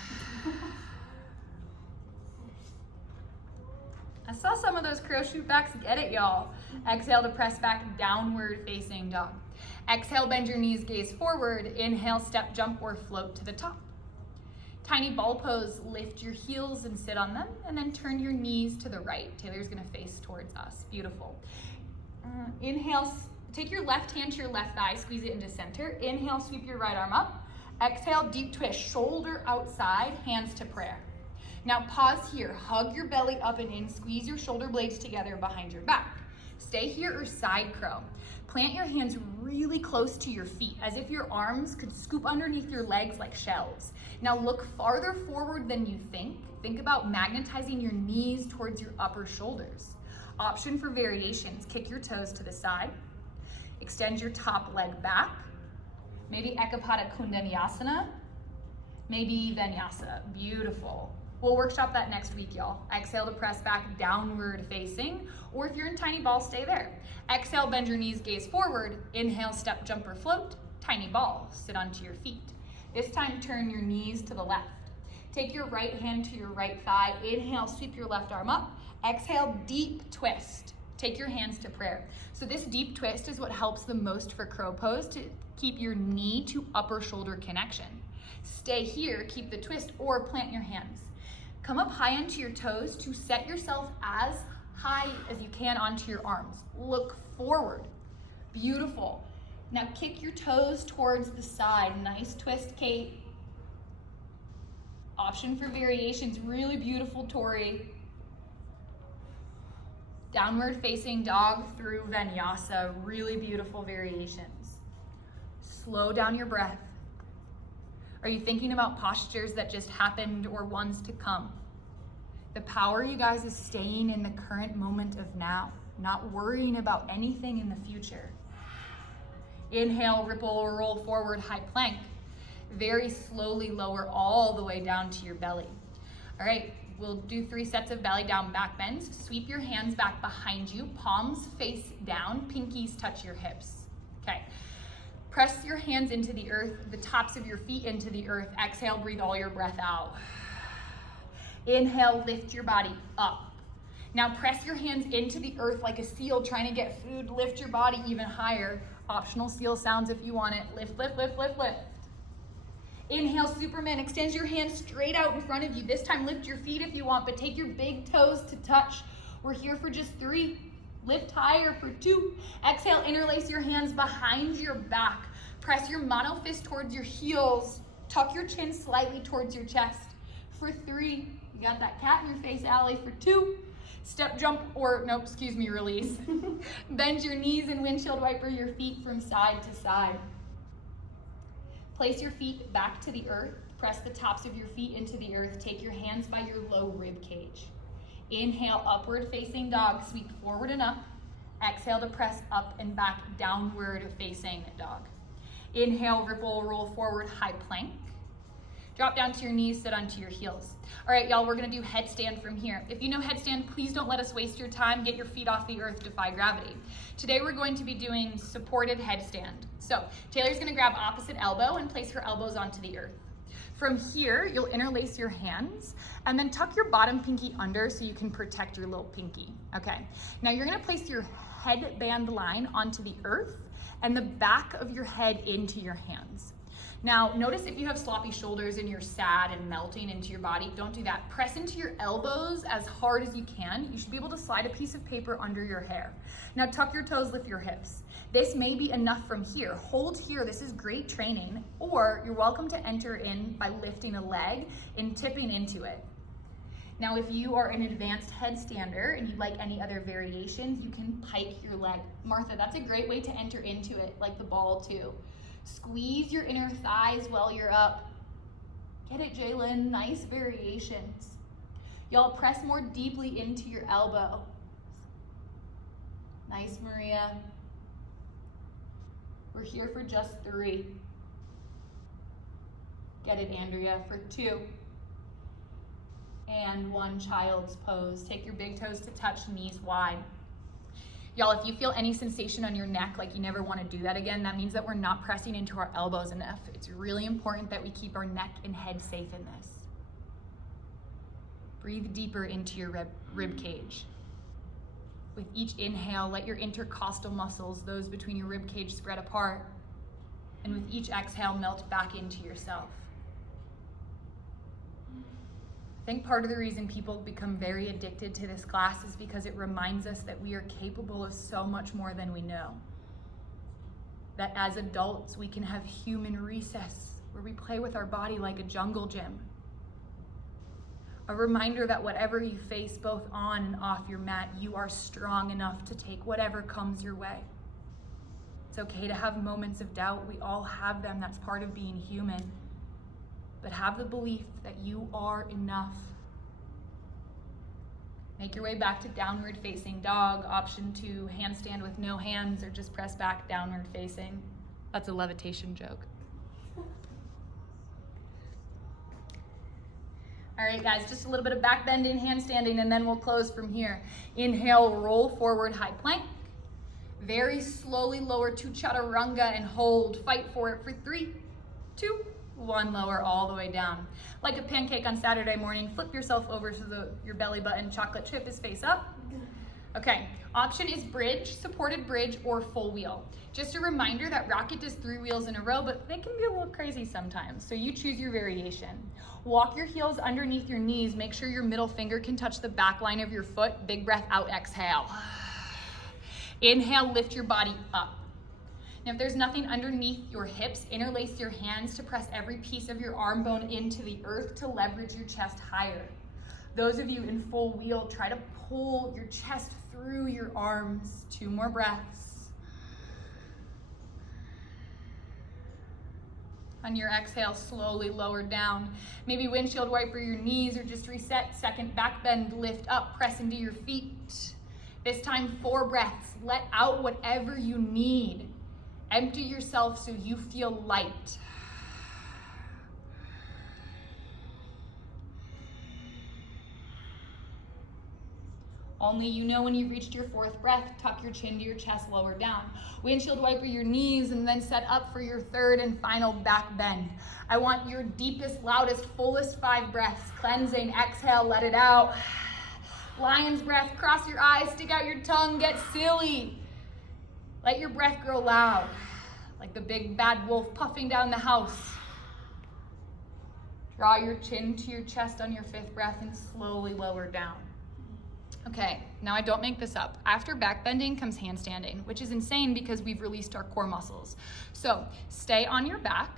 I saw some of those crow shoot backs. Get it, y'all. Exhale to press back, downward facing dog. Exhale, bend your knees, gaze forward. Inhale, step, jump, or float to the top. Tiny ball pose, lift your heels and sit on them, and then turn your knees to the right. Taylor's gonna face towards us. Beautiful. Inhale, take your left hand to your left thigh, squeeze it into center. Inhale, sweep your right arm up. Exhale, deep twist, shoulder outside, hands to prayer. Now pause here, hug your belly up and in, squeeze your shoulder blades together behind your back. Stay here or side crow. Plant your hands really close to your feet, as if your arms could scoop underneath your legs like shells. Now look farther forward than you think. Think about magnetizing your knees towards your upper shoulders. Option for variations, kick your toes to the side, extend your top leg back, maybe Ekapada Kundalini, maybe Vinyasa. Beautiful. We'll workshop that next week, y'all. Exhale to press back, downward facing, or if you're in tiny ball, stay there. Exhale, bend your knees, gaze forward. Inhale, step, jump, or float. Tiny ball, sit onto your feet. This time, turn your knees to the left. Take your right hand to your right thigh. Inhale, sweep your left arm up. Exhale, deep twist. Take your hands to prayer. So this deep twist is what helps the most for crow pose to keep your knee to upper shoulder connection. Stay here, keep the twist, or plant your hands. Come up high onto your toes to set yourself as high as you can onto your arms. Look forward. Beautiful. Now kick your toes towards the side. Nice twist, Kate. Option for variations. Really beautiful, Tori. Downward facing dog through Vinyasa. Really beautiful variations. Slow down your breath. Are you thinking about postures that just happened or ones to come? The power, you guys, is staying in the current moment of now, not worrying about anything in the future. Inhale, ripple or roll forward, high plank. Very slowly lower all the way down to your belly. All right, we'll do 3 sets of belly down back bends. Sweep your hands back behind you, palms face down, pinkies touch your hips. Okay. Press your hands into the earth, the tops of your feet into the earth. Exhale, breathe all your breath out. Inhale, lift your body up. Now press your hands into the earth like a seal trying to get food. Lift your body even higher. Optional seal sounds if you want it. Lift, lift, lift, lift, lift. Inhale, Superman. Extend your hands straight out in front of you. This time lift your feet if you want, but take your big toes to touch. We're here for just 3. Lift higher for 2. Exhale, interlace your hands behind your back. Press your mono fist towards your heels. Tuck your chin slightly towards your chest. For 3, you got that cat in your face, Allie. For 2, step, jump, or nope, excuse me, release. Bend your knees and windshield wiper your feet from side to side. Place your feet back to the earth. Press the tops of your feet into the earth. Take your hands by your low rib cage. Inhale, upward facing dog, sweep forward and up. Exhale to press up and back, downward facing dog. Inhale, ripple, roll forward, high plank. Drop down to your knees, sit onto your heels. All right, y'all, we're gonna do headstand from here. If you know headstand, please don't let us waste your time. Get your feet off the earth, defy gravity. Today we're going to be doing supported headstand. So Taylor's gonna grab opposite elbow and place her elbows onto the earth. From here, you'll interlace your hands and then tuck your bottom pinky under so you can protect your little pinky. Okay, now you're gonna place your headband line onto the earth and the back of your head into your hands. Now, notice if you have sloppy shoulders and you're sad and melting into your body, don't do that. Press into your elbows as hard as you can. You should be able to slide a piece of paper under your hair. Now, tuck your toes, lift your hips. This may be enough from here. Hold here, this is great training, or you're welcome to enter in by lifting a leg and tipping into it. Now, if you are an advanced headstander and you'd like any other variations, you can pike your leg. Martha, that's a great way to enter into it, like the ball too. Squeeze your inner thighs while you're up. Get it, Jalen? Nice variations. Y'all press more deeply into your elbow. Nice, Maria. We're here for just 3. Get it, Andrea, for 2. And 1, child's pose. Take your big toes to touch, knees wide. Y'all, if you feel any sensation on your neck, like you never want to do that again, that means that we're not pressing into our elbows enough. It's really important that we keep our neck and head safe in this. Breathe deeper into your rib cage. With each inhale, let your intercostal muscles, those between your rib cage, spread apart. And with each exhale, melt back into yourself. I think part of the reason people become very addicted to this class is because it reminds us that we are capable of so much more than we know. That as adults, we can have human recess where we play with our body like a jungle gym. A reminder that whatever you face both on and off your mat, you are strong enough to take whatever comes your way. It's okay to have moments of doubt. We all have them. That's part of being human. But have the belief that you are enough. Make your way back to downward facing dog. Option 2, handstand with no hands, or just press back downward facing. That's a levitation joke. All right, guys, just a little bit of back bending, handstanding, and then we'll close from here. Inhale, roll forward, high plank. Very slowly lower to chaturanga and hold. Fight for it for 3, 2, 1, lower all the way down. Like a pancake on Saturday morning, flip yourself over so your belly button chocolate chip is face up. Okay, option is bridge, supported bridge, or full wheel. Just a reminder that rocket does 3 wheels in a row, but they can be a little crazy sometimes, so you choose your variation. Walk your heels underneath your knees. Make sure your middle finger can touch the back line of your foot. Big breath out, exhale. Inhale, lift your body up. Now, if there's nothing underneath your hips, interlace your hands to press every piece of your arm bone into the earth to leverage your chest higher. Those of you in full wheel, try to pull your chest through your arms. 2 more breaths. On your exhale, slowly lower down. Maybe windshield wiper your knees or just reset. Second back bend, lift up, press into your feet. This time, 4 breaths. Let out whatever you need. Empty yourself so you feel light. Only you know when you've reached your 4th breath. Tuck your chin to your chest, lower down. Windshield wiper your knees and then set up for your 3rd and final back bend. I want your deepest, loudest, fullest 5 breaths. Cleansing, exhale, let it out. Lion's breath, cross your eyes, stick out your tongue, get silly. Let your breath grow loud, like the big bad wolf puffing down the house. Draw your chin to your chest on your 5th breath and slowly lower down. Okay, now I don't make this up. After back bending comes handstanding, which is insane because we've released our core muscles. So stay on your back,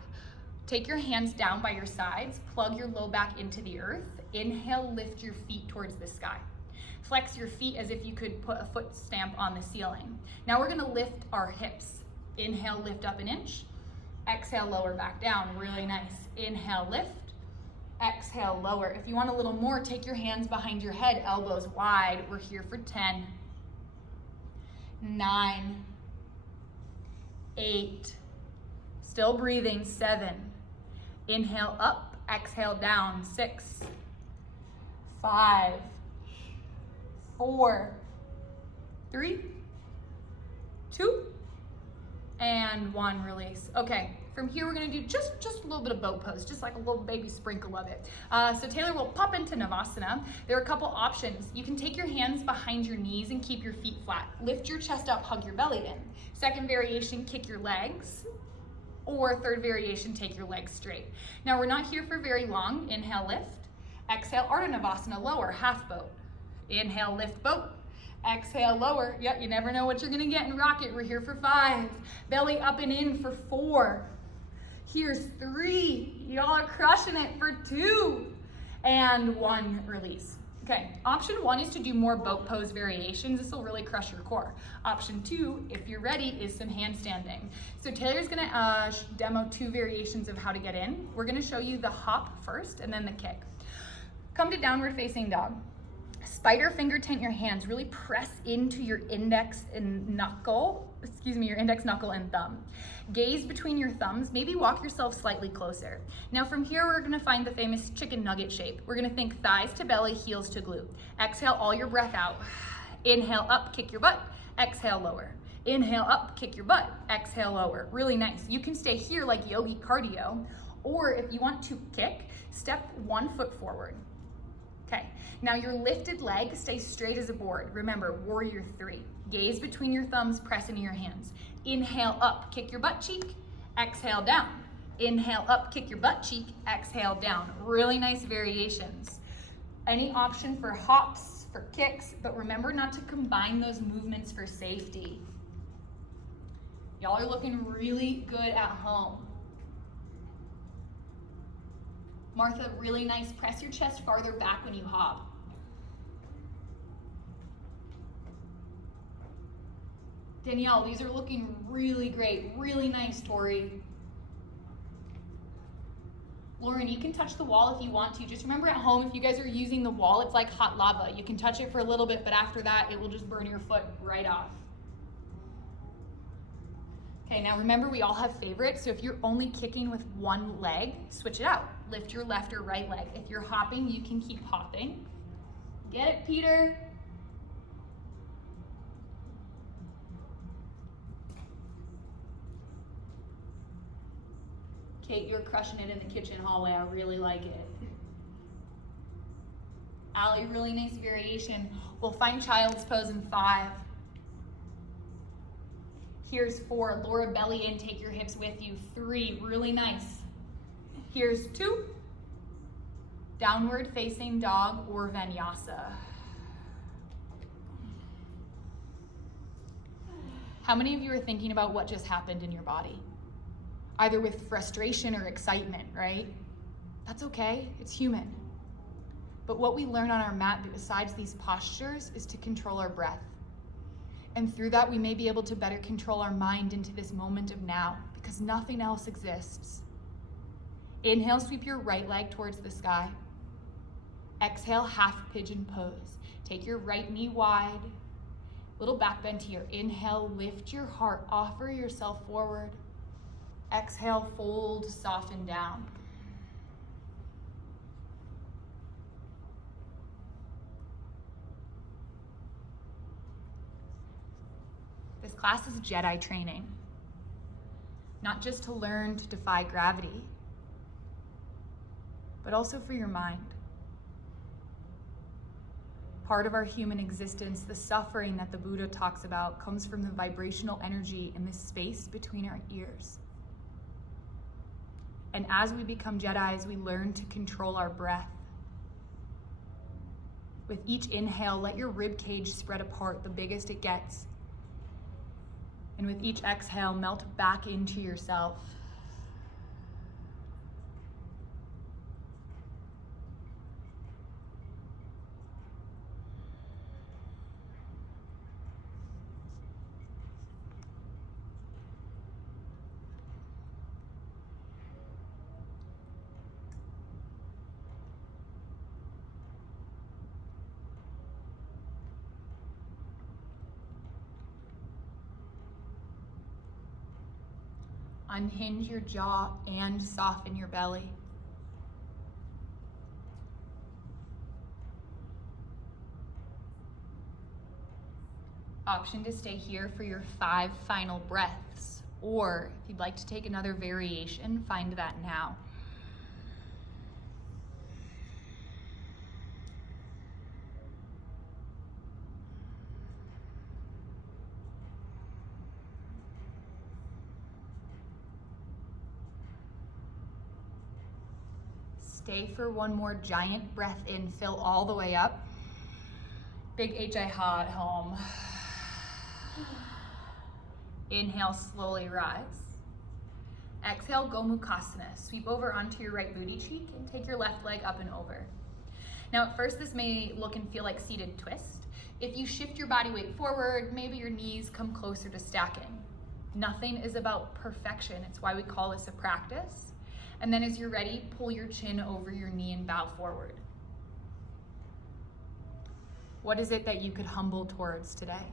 take your hands down by your sides, plug your low back into the earth. Inhale, lift your feet towards the sky. Flex your feet as if you could put a foot stamp on the ceiling. Now we're gonna lift our hips. Inhale, lift up 1 inch. Exhale, lower back down, really nice. Inhale, lift. Exhale, lower. If you want a little more, take your hands behind your head, elbows wide. We're here for 10, 9, 8, still breathing, 7. Inhale up, exhale down, 6, 5, 4, 3, 2, and 1, release. Okay, from here we're gonna do just a little bit of boat pose, just like a little baby sprinkle of it. So Taylor will pop into Navasana. There are a couple options. You can take your hands behind your knees and keep your feet flat. Lift your chest up, hug your belly in. Second variation, kick your legs. Or third variation, take your legs straight. Now we're not here for very long. Inhale, lift. Exhale, Ardha Navasana, lower, half boat. Inhale, lift, boat. Exhale, lower. Yep, you never know what you're gonna get in rocket. We're here for 5. Belly up and in for 4. Here's 3. Y'all are crushing it for 2. And 1, release. Okay, option 1 is to do more boat pose variations. This will really crush your core. Option 2, if you're ready, is some handstanding. So Taylor's gonna demo 2 variations of how to get in. We're gonna show you the hop first and then the kick. Come to downward facing dog. Spider finger tent your hands, really press into your index knuckle and thumb. Gaze between your thumbs, maybe walk yourself slightly closer. Now from here, we're gonna find the famous chicken nugget shape. We're gonna think thighs to belly, heels to glute. Exhale all your breath out. Inhale up, kick your butt. Exhale, lower. Inhale up, kick your butt. Exhale, lower. Really nice. You can stay here like yogi cardio, or if you want to kick, step 1 foot forward. Okay, now your lifted leg stays straight as a board. Remember, warrior 3. Gaze between your thumbs, press into your hands. Inhale up, kick your butt cheek. Exhale down. Inhale up, kick your butt cheek. Exhale down. Really nice variations. Any option for hops, for kicks, but remember not to combine those movements for safety. Y'all are looking really good at home. Martha, really nice. Press your chest farther back when you hop. Danielle, these are looking really great. Really nice, Tori. Lauren, you can touch the wall if you want to. Just remember at home, if you guys are using the wall, it's like hot lava. You can touch it for a little bit, but after that, it will just burn your foot right off. Okay, now remember we all have favorites, so if you're only kicking with one leg, switch it out. Lift your left or right leg. If you're hopping, you can keep hopping. Get it, Peter? Kate, you're crushing it in the kitchen hallway. I really like it. Allie, really nice variation. We'll find child's pose in 5. Here's 4, Laura, belly in, take your hips with you. 3, really nice. Here's 2, downward facing dog or Vinyasa. How many of you are thinking about what just happened in your body? Either with frustration or excitement, right? That's okay, it's human. But what we learn on our mat besides these postures is to control our breath. And through that, we may be able to better control our mind into this moment of now, because nothing else exists. Inhale, sweep your right leg towards the sky. Exhale, half pigeon pose. Take your right knee wide. Little back bend here. Inhale, lift your heart, offer yourself forward. Exhale, fold, soften down. This class is Jedi training, not just to learn to defy gravity, but also for your mind. Part of our human existence, the suffering that the Buddha talks about, comes from the vibrational energy in the space between our ears. And as we become Jedis, we learn to control our breath. With each inhale, let your rib cage spread apart, the biggest it gets. And with each exhale, melt back into yourself. Unhinge your jaw and soften your belly. Option to stay here for your 5 final breaths. Or if you'd like to take another variation, find that now. Stay for one more giant breath in, fill all the way up. Big HI-ha at home. Inhale, slowly rise. Exhale, Gomukhasana. Sweep over onto your right booty cheek and take your left leg up and over. Now at first this may look and feel like seated twist. If you shift your body weight forward, maybe your knees come closer to stacking. Nothing is about perfection. It's why we call this a practice. And then as you're ready, pull your chin over your knee and bow forward. What is it that you could humble towards today?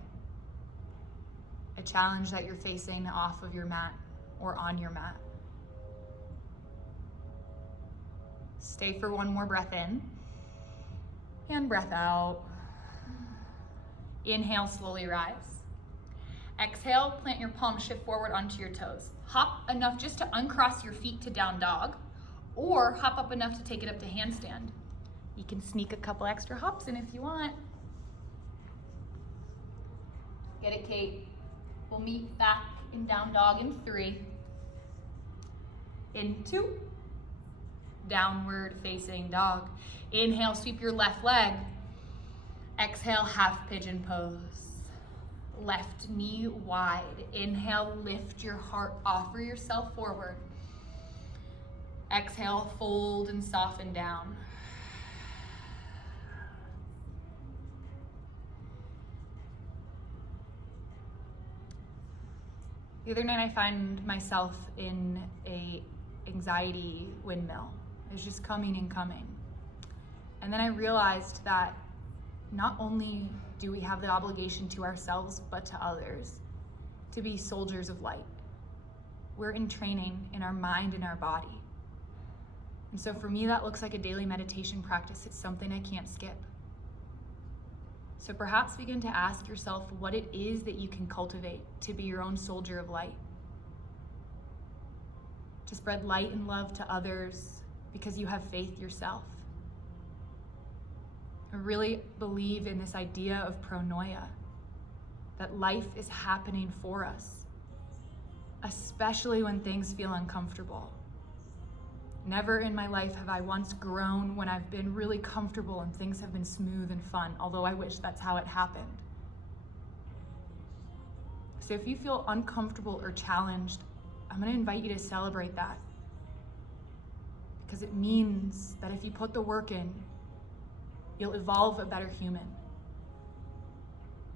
A challenge that you're facing off of your mat or on your mat. Stay for one more breath in and breath out. Inhale, slowly rise. Exhale, plant your palms, shift forward onto your toes. Hop enough just to uncross your feet to down dog, or hop up enough to take it up to handstand. You can sneak a couple extra hops in if you want. Get it, Kate. We'll meet back in down dog in 3. In 2. Downward facing dog. Inhale, sweep your left leg. Exhale, half pigeon pose. Left knee wide. Inhale, lift your heart, offer yourself forward. Exhale, fold and soften down. The other night I found myself in a anxiety windmill. It was just coming and coming. And then I realized that not only do we have the obligation to ourselves, but to others, to be soldiers of light. We're in training in our mind and our body. And so for me, that looks like a daily meditation practice. It's something I can't skip. So perhaps begin to ask yourself what it is that you can cultivate to be your own soldier of light. To spread light and love to others because you have faith yourself. I really believe in this idea of pronoia, that life is happening for us, especially when things feel uncomfortable. Never in my life have I once grown when I've been really comfortable and things have been smooth and fun, although I wish that's how it happened. So if you feel uncomfortable or challenged, I'm going to invite you to celebrate that. Because it means that if you put the work in, you'll evolve a better human.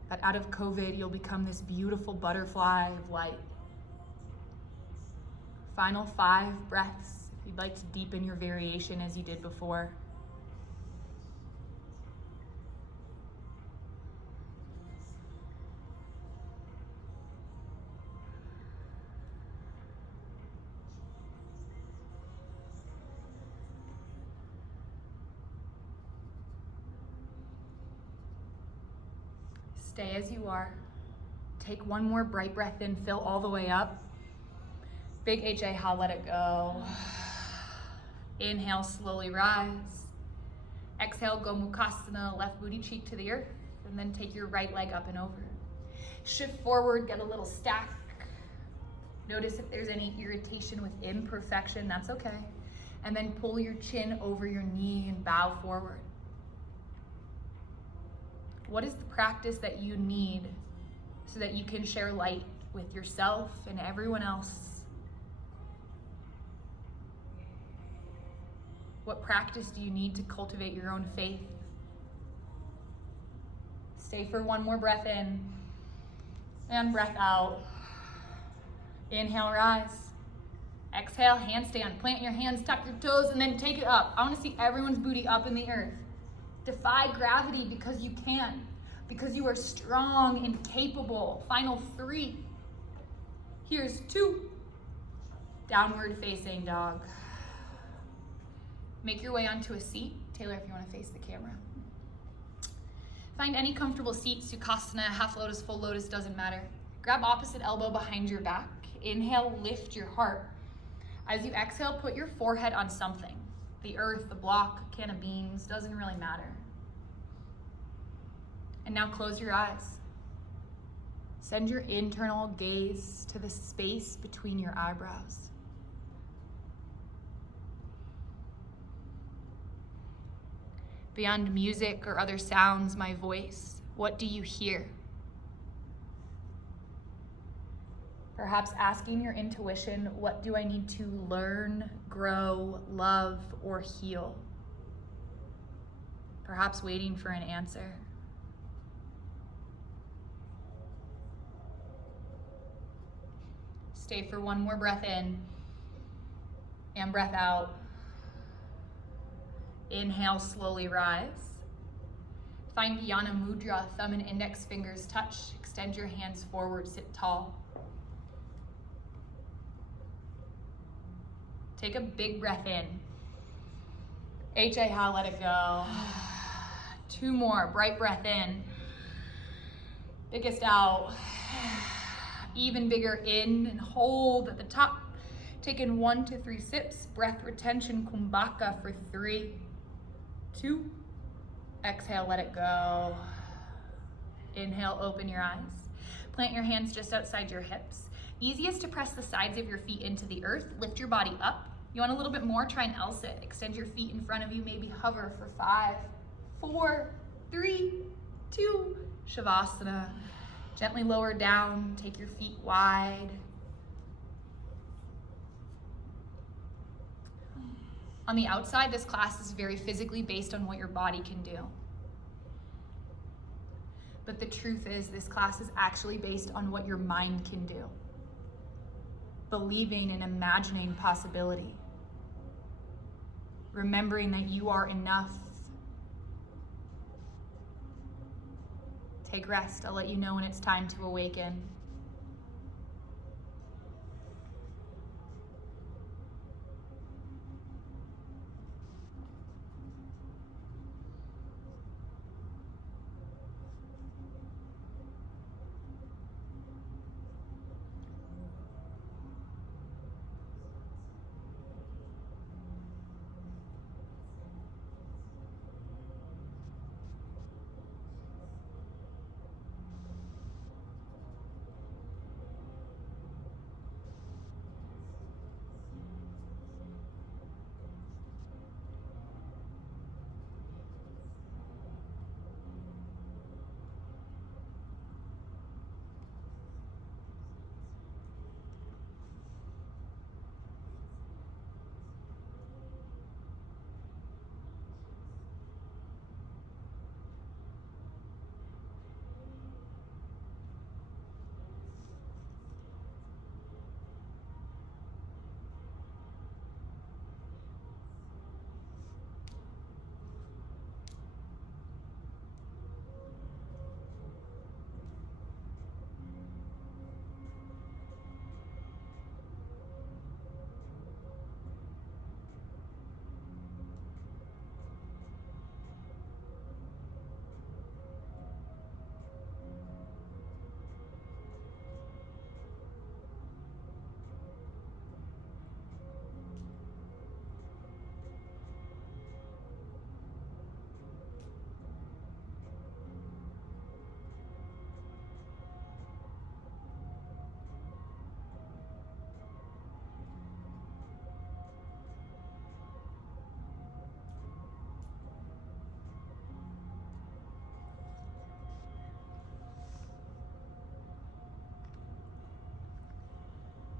That out of COVID, you'll become this beautiful butterfly of light. Final 5 breaths. If you'd like to deepen your variation as you did before. Stay as you are. Take one more bright breath in, fill all the way up. Big HI-ha, let it go. Inhale, slowly rise. Exhale, Gomukhasana, left booty cheek to the earth, and then take your right leg up and over. Shift forward, get a little stack. Notice if there's any irritation with imperfection, that's okay. And then pull your chin over your knee and bow forward. What is the practice that you need so that you can share light with yourself and everyone else? What practice do you need to cultivate your own faith? Stay for one more breath in and breath out. Inhale, rise. Exhale, handstand. Plant your hands, tuck your toes, and then take it up. I want to see everyone's booty up in the earth. Defy gravity because you can, because you are strong and capable. Final 3. Here's 2. Downward facing dog. Make your way onto a seat. Taylor, if you want to face the camera. Find any comfortable seat, Sukhasana, half lotus, full lotus, doesn't matter. Grab opposite elbow behind your back Inhale, lift your heart. As you exhale, put your forehead on something. The earth, the block, a can of beans, doesn't really matter. And now close your eyes. Send your internal gaze to the space between your eyebrows. Beyond music or other sounds, my voice, what do you hear? Perhaps asking your intuition, what do I need to learn, grow, love, or heal? Perhaps waiting for an answer. Stay for one more breath in and breath out. Inhale, slowly rise. Find Jnana Mudra, thumb and index fingers touch. Extend your hands forward, sit tall. Take a big breath in. Exhale, let it go. 2 more, bright breath in. Biggest out. Even bigger in and hold at the top. Take in 1 to 3 sips. Breath retention, kumbhaka for 3, 2. Exhale, let it go. Inhale, open your eyes. Plant your hands just outside your hips. Easiest to press the sides of your feet into the earth. Lift your body up. You want a little bit more? Try an L-sit. Extend your feet in front of you. Maybe hover for 5, 4, 3, 2. Savasana. Gently lower down. Take your feet wide. On the outside, this class is very physically based on what your body can do. But the truth is, this class is actually based on what your mind can do. Believing and imagining possibility. Remembering that you are enough. Take rest. I'll let you know when it's time to awaken.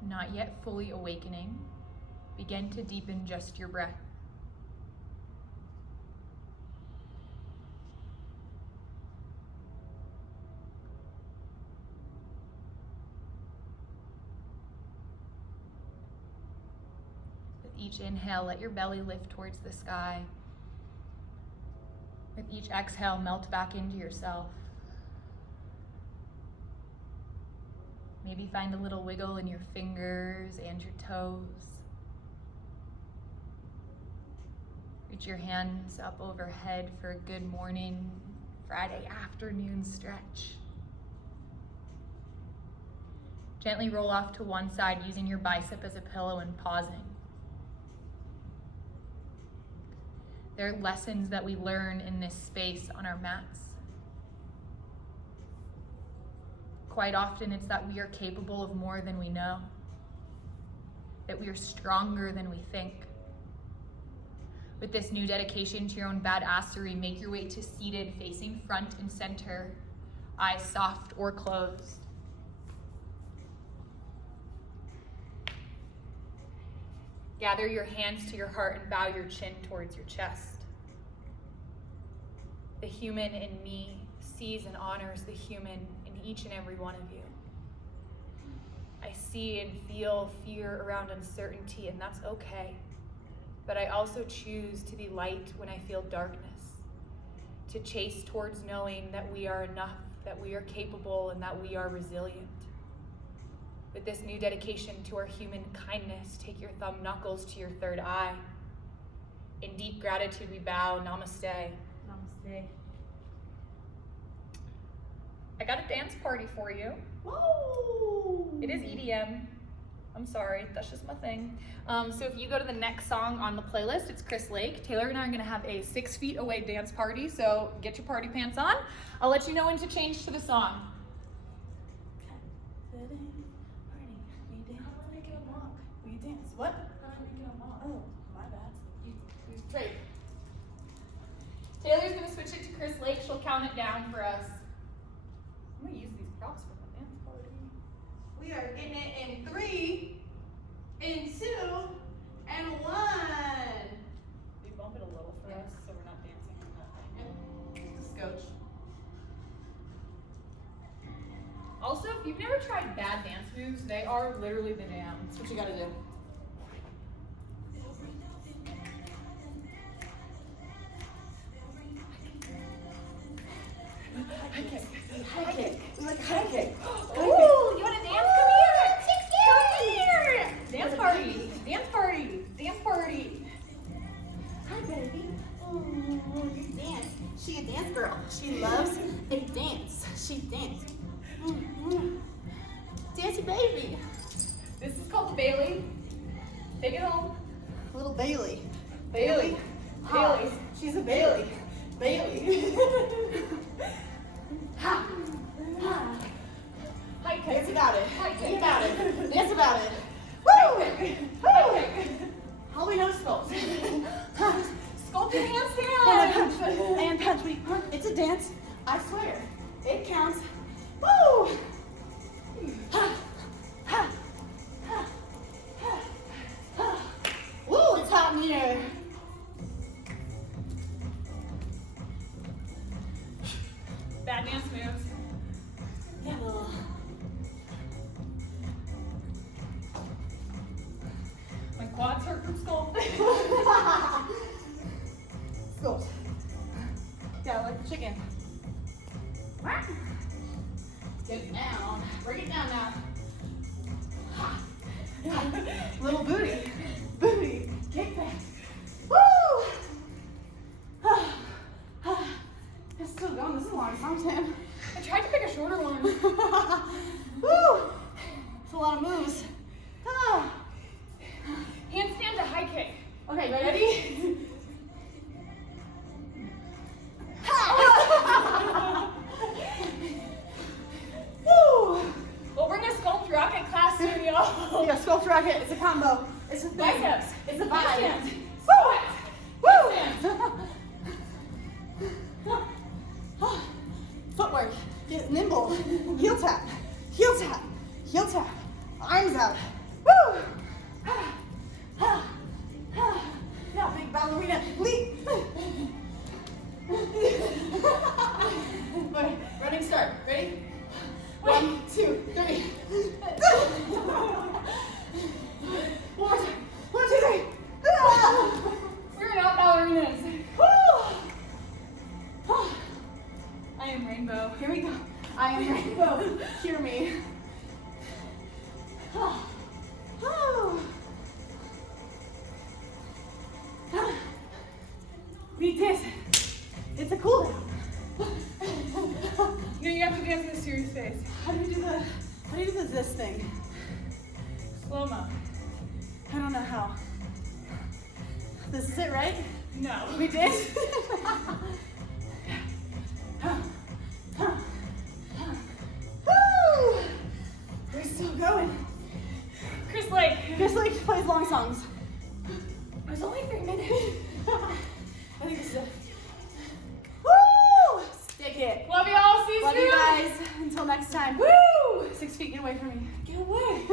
Not yet fully awakening, begin to deepen just your breath. With each inhale, let your belly lift towards the sky. With each exhale, melt back into yourself. Maybe find a little wiggle in your fingers and your toes. Reach your hands up overhead for a good morning, Friday afternoon stretch. Gently roll off to one side using your bicep as a pillow and pausing. There are lessons that we learn in this space on our mats. Quite often it's that we are capable of more than we know, that we are stronger than we think. With this new dedication to your own badassery, make your way to seated, facing front and center, eyes soft or closed. Gather your hands to your heart and bow your chin towards your chest. The human in me sees and honors the human in each and every one of you. I see and feel fear around uncertainty, and that's okay. But I also choose to be light when I feel darkness, to chase towards knowing that we are enough, that we are capable, and that we are resilient. With this new dedication to our human kindness, take your thumb knuckles to your third eye. In deep gratitude, we bow. Namaste. Namaste. I got a dance party for you. Whoa! It is EDM. I'm sorry, that's just my thing. So if you go to the next song on the playlist, it's Chris Lake. Taylor and I are gonna have a 6 feet away dance party, so get your party pants on. I'll let you know when to change to the song. Will you dance? What? How do I make it a mock? Oh, my bad. You trade. Taylor's gonna switch it to Chris Lake. She'll count it down for us. I'm gonna use these props for my dance party. We are getting it in 3, in 2, and 1. We bump it a little for us so we're not dancing on that thing. Just scotch. Also, if you've never tried bad dance moves, they are literally the jam. That's what you gotta do. High kick. High kick. We like a high kick. Ooh, you wanna dance? Come here! Dance party. Dance party. Dance party. Hi, baby. Oh, you dance. She a dance girl. She loves a dance. She dance. Dancey baby. This is called the Bailey. Take it home. Little Bailey. Bailey. Bailey. She's a Bailey. Bailey. Ha. Ha. High kick. Dance about it. High kick. Dance about it. Dance about it. High Woo! kick. Woo! High kick. How we know sculpt? Sculpt your And handstand. punch me. It's a dance. I swear. It counts. Woo! Ha. Ha. Ha. Ha. Ha. Woo, it's hot in here. Bad dance moves. Yeah, little. My quads hurt from sculpt. Sculpt. Yeah, like the chicken. Get it down. Bring it down now. Ha. Little booty. Booty. Kick back. Woo! It's still going. This is a long song, Tim. I tried to pick a shorter one. Woo! It's a lot of moves. Ah. Handstand to high kick. Okay, ready? Woo! Well, we're gonna sculpt rocket class soon, y'all. Yeah, sculpt rocket. It's a combo. It's a thing. Biceps. It's a vibe. Handstand. Woo! Woo! Footwork. Get nimble. Heel tap. Heel tap. Heel tap. Arms out. Woo! Now, big ballerina. Leap. Okay, running start. Ready? 1, 2, 3. One more time. 1, 2, 3. We're not ballerinas. Woo! I am rainbow. Here we go. I am rainbow. Hear me. We did. It's a cool down. No, you have to dance in a serious face. How do we do the What do you do with this thing? Slow-mo. I don't know how. This is it, right? No. We did? Woo! We're still going. Chris Lake. Chris Lake plays long songs. It was only 3 minutes. I think this is it. Woo! Stick it. Love you all. See you Love soon. you guys. Until next time. Woo! 6 feet, get away from me. Get away.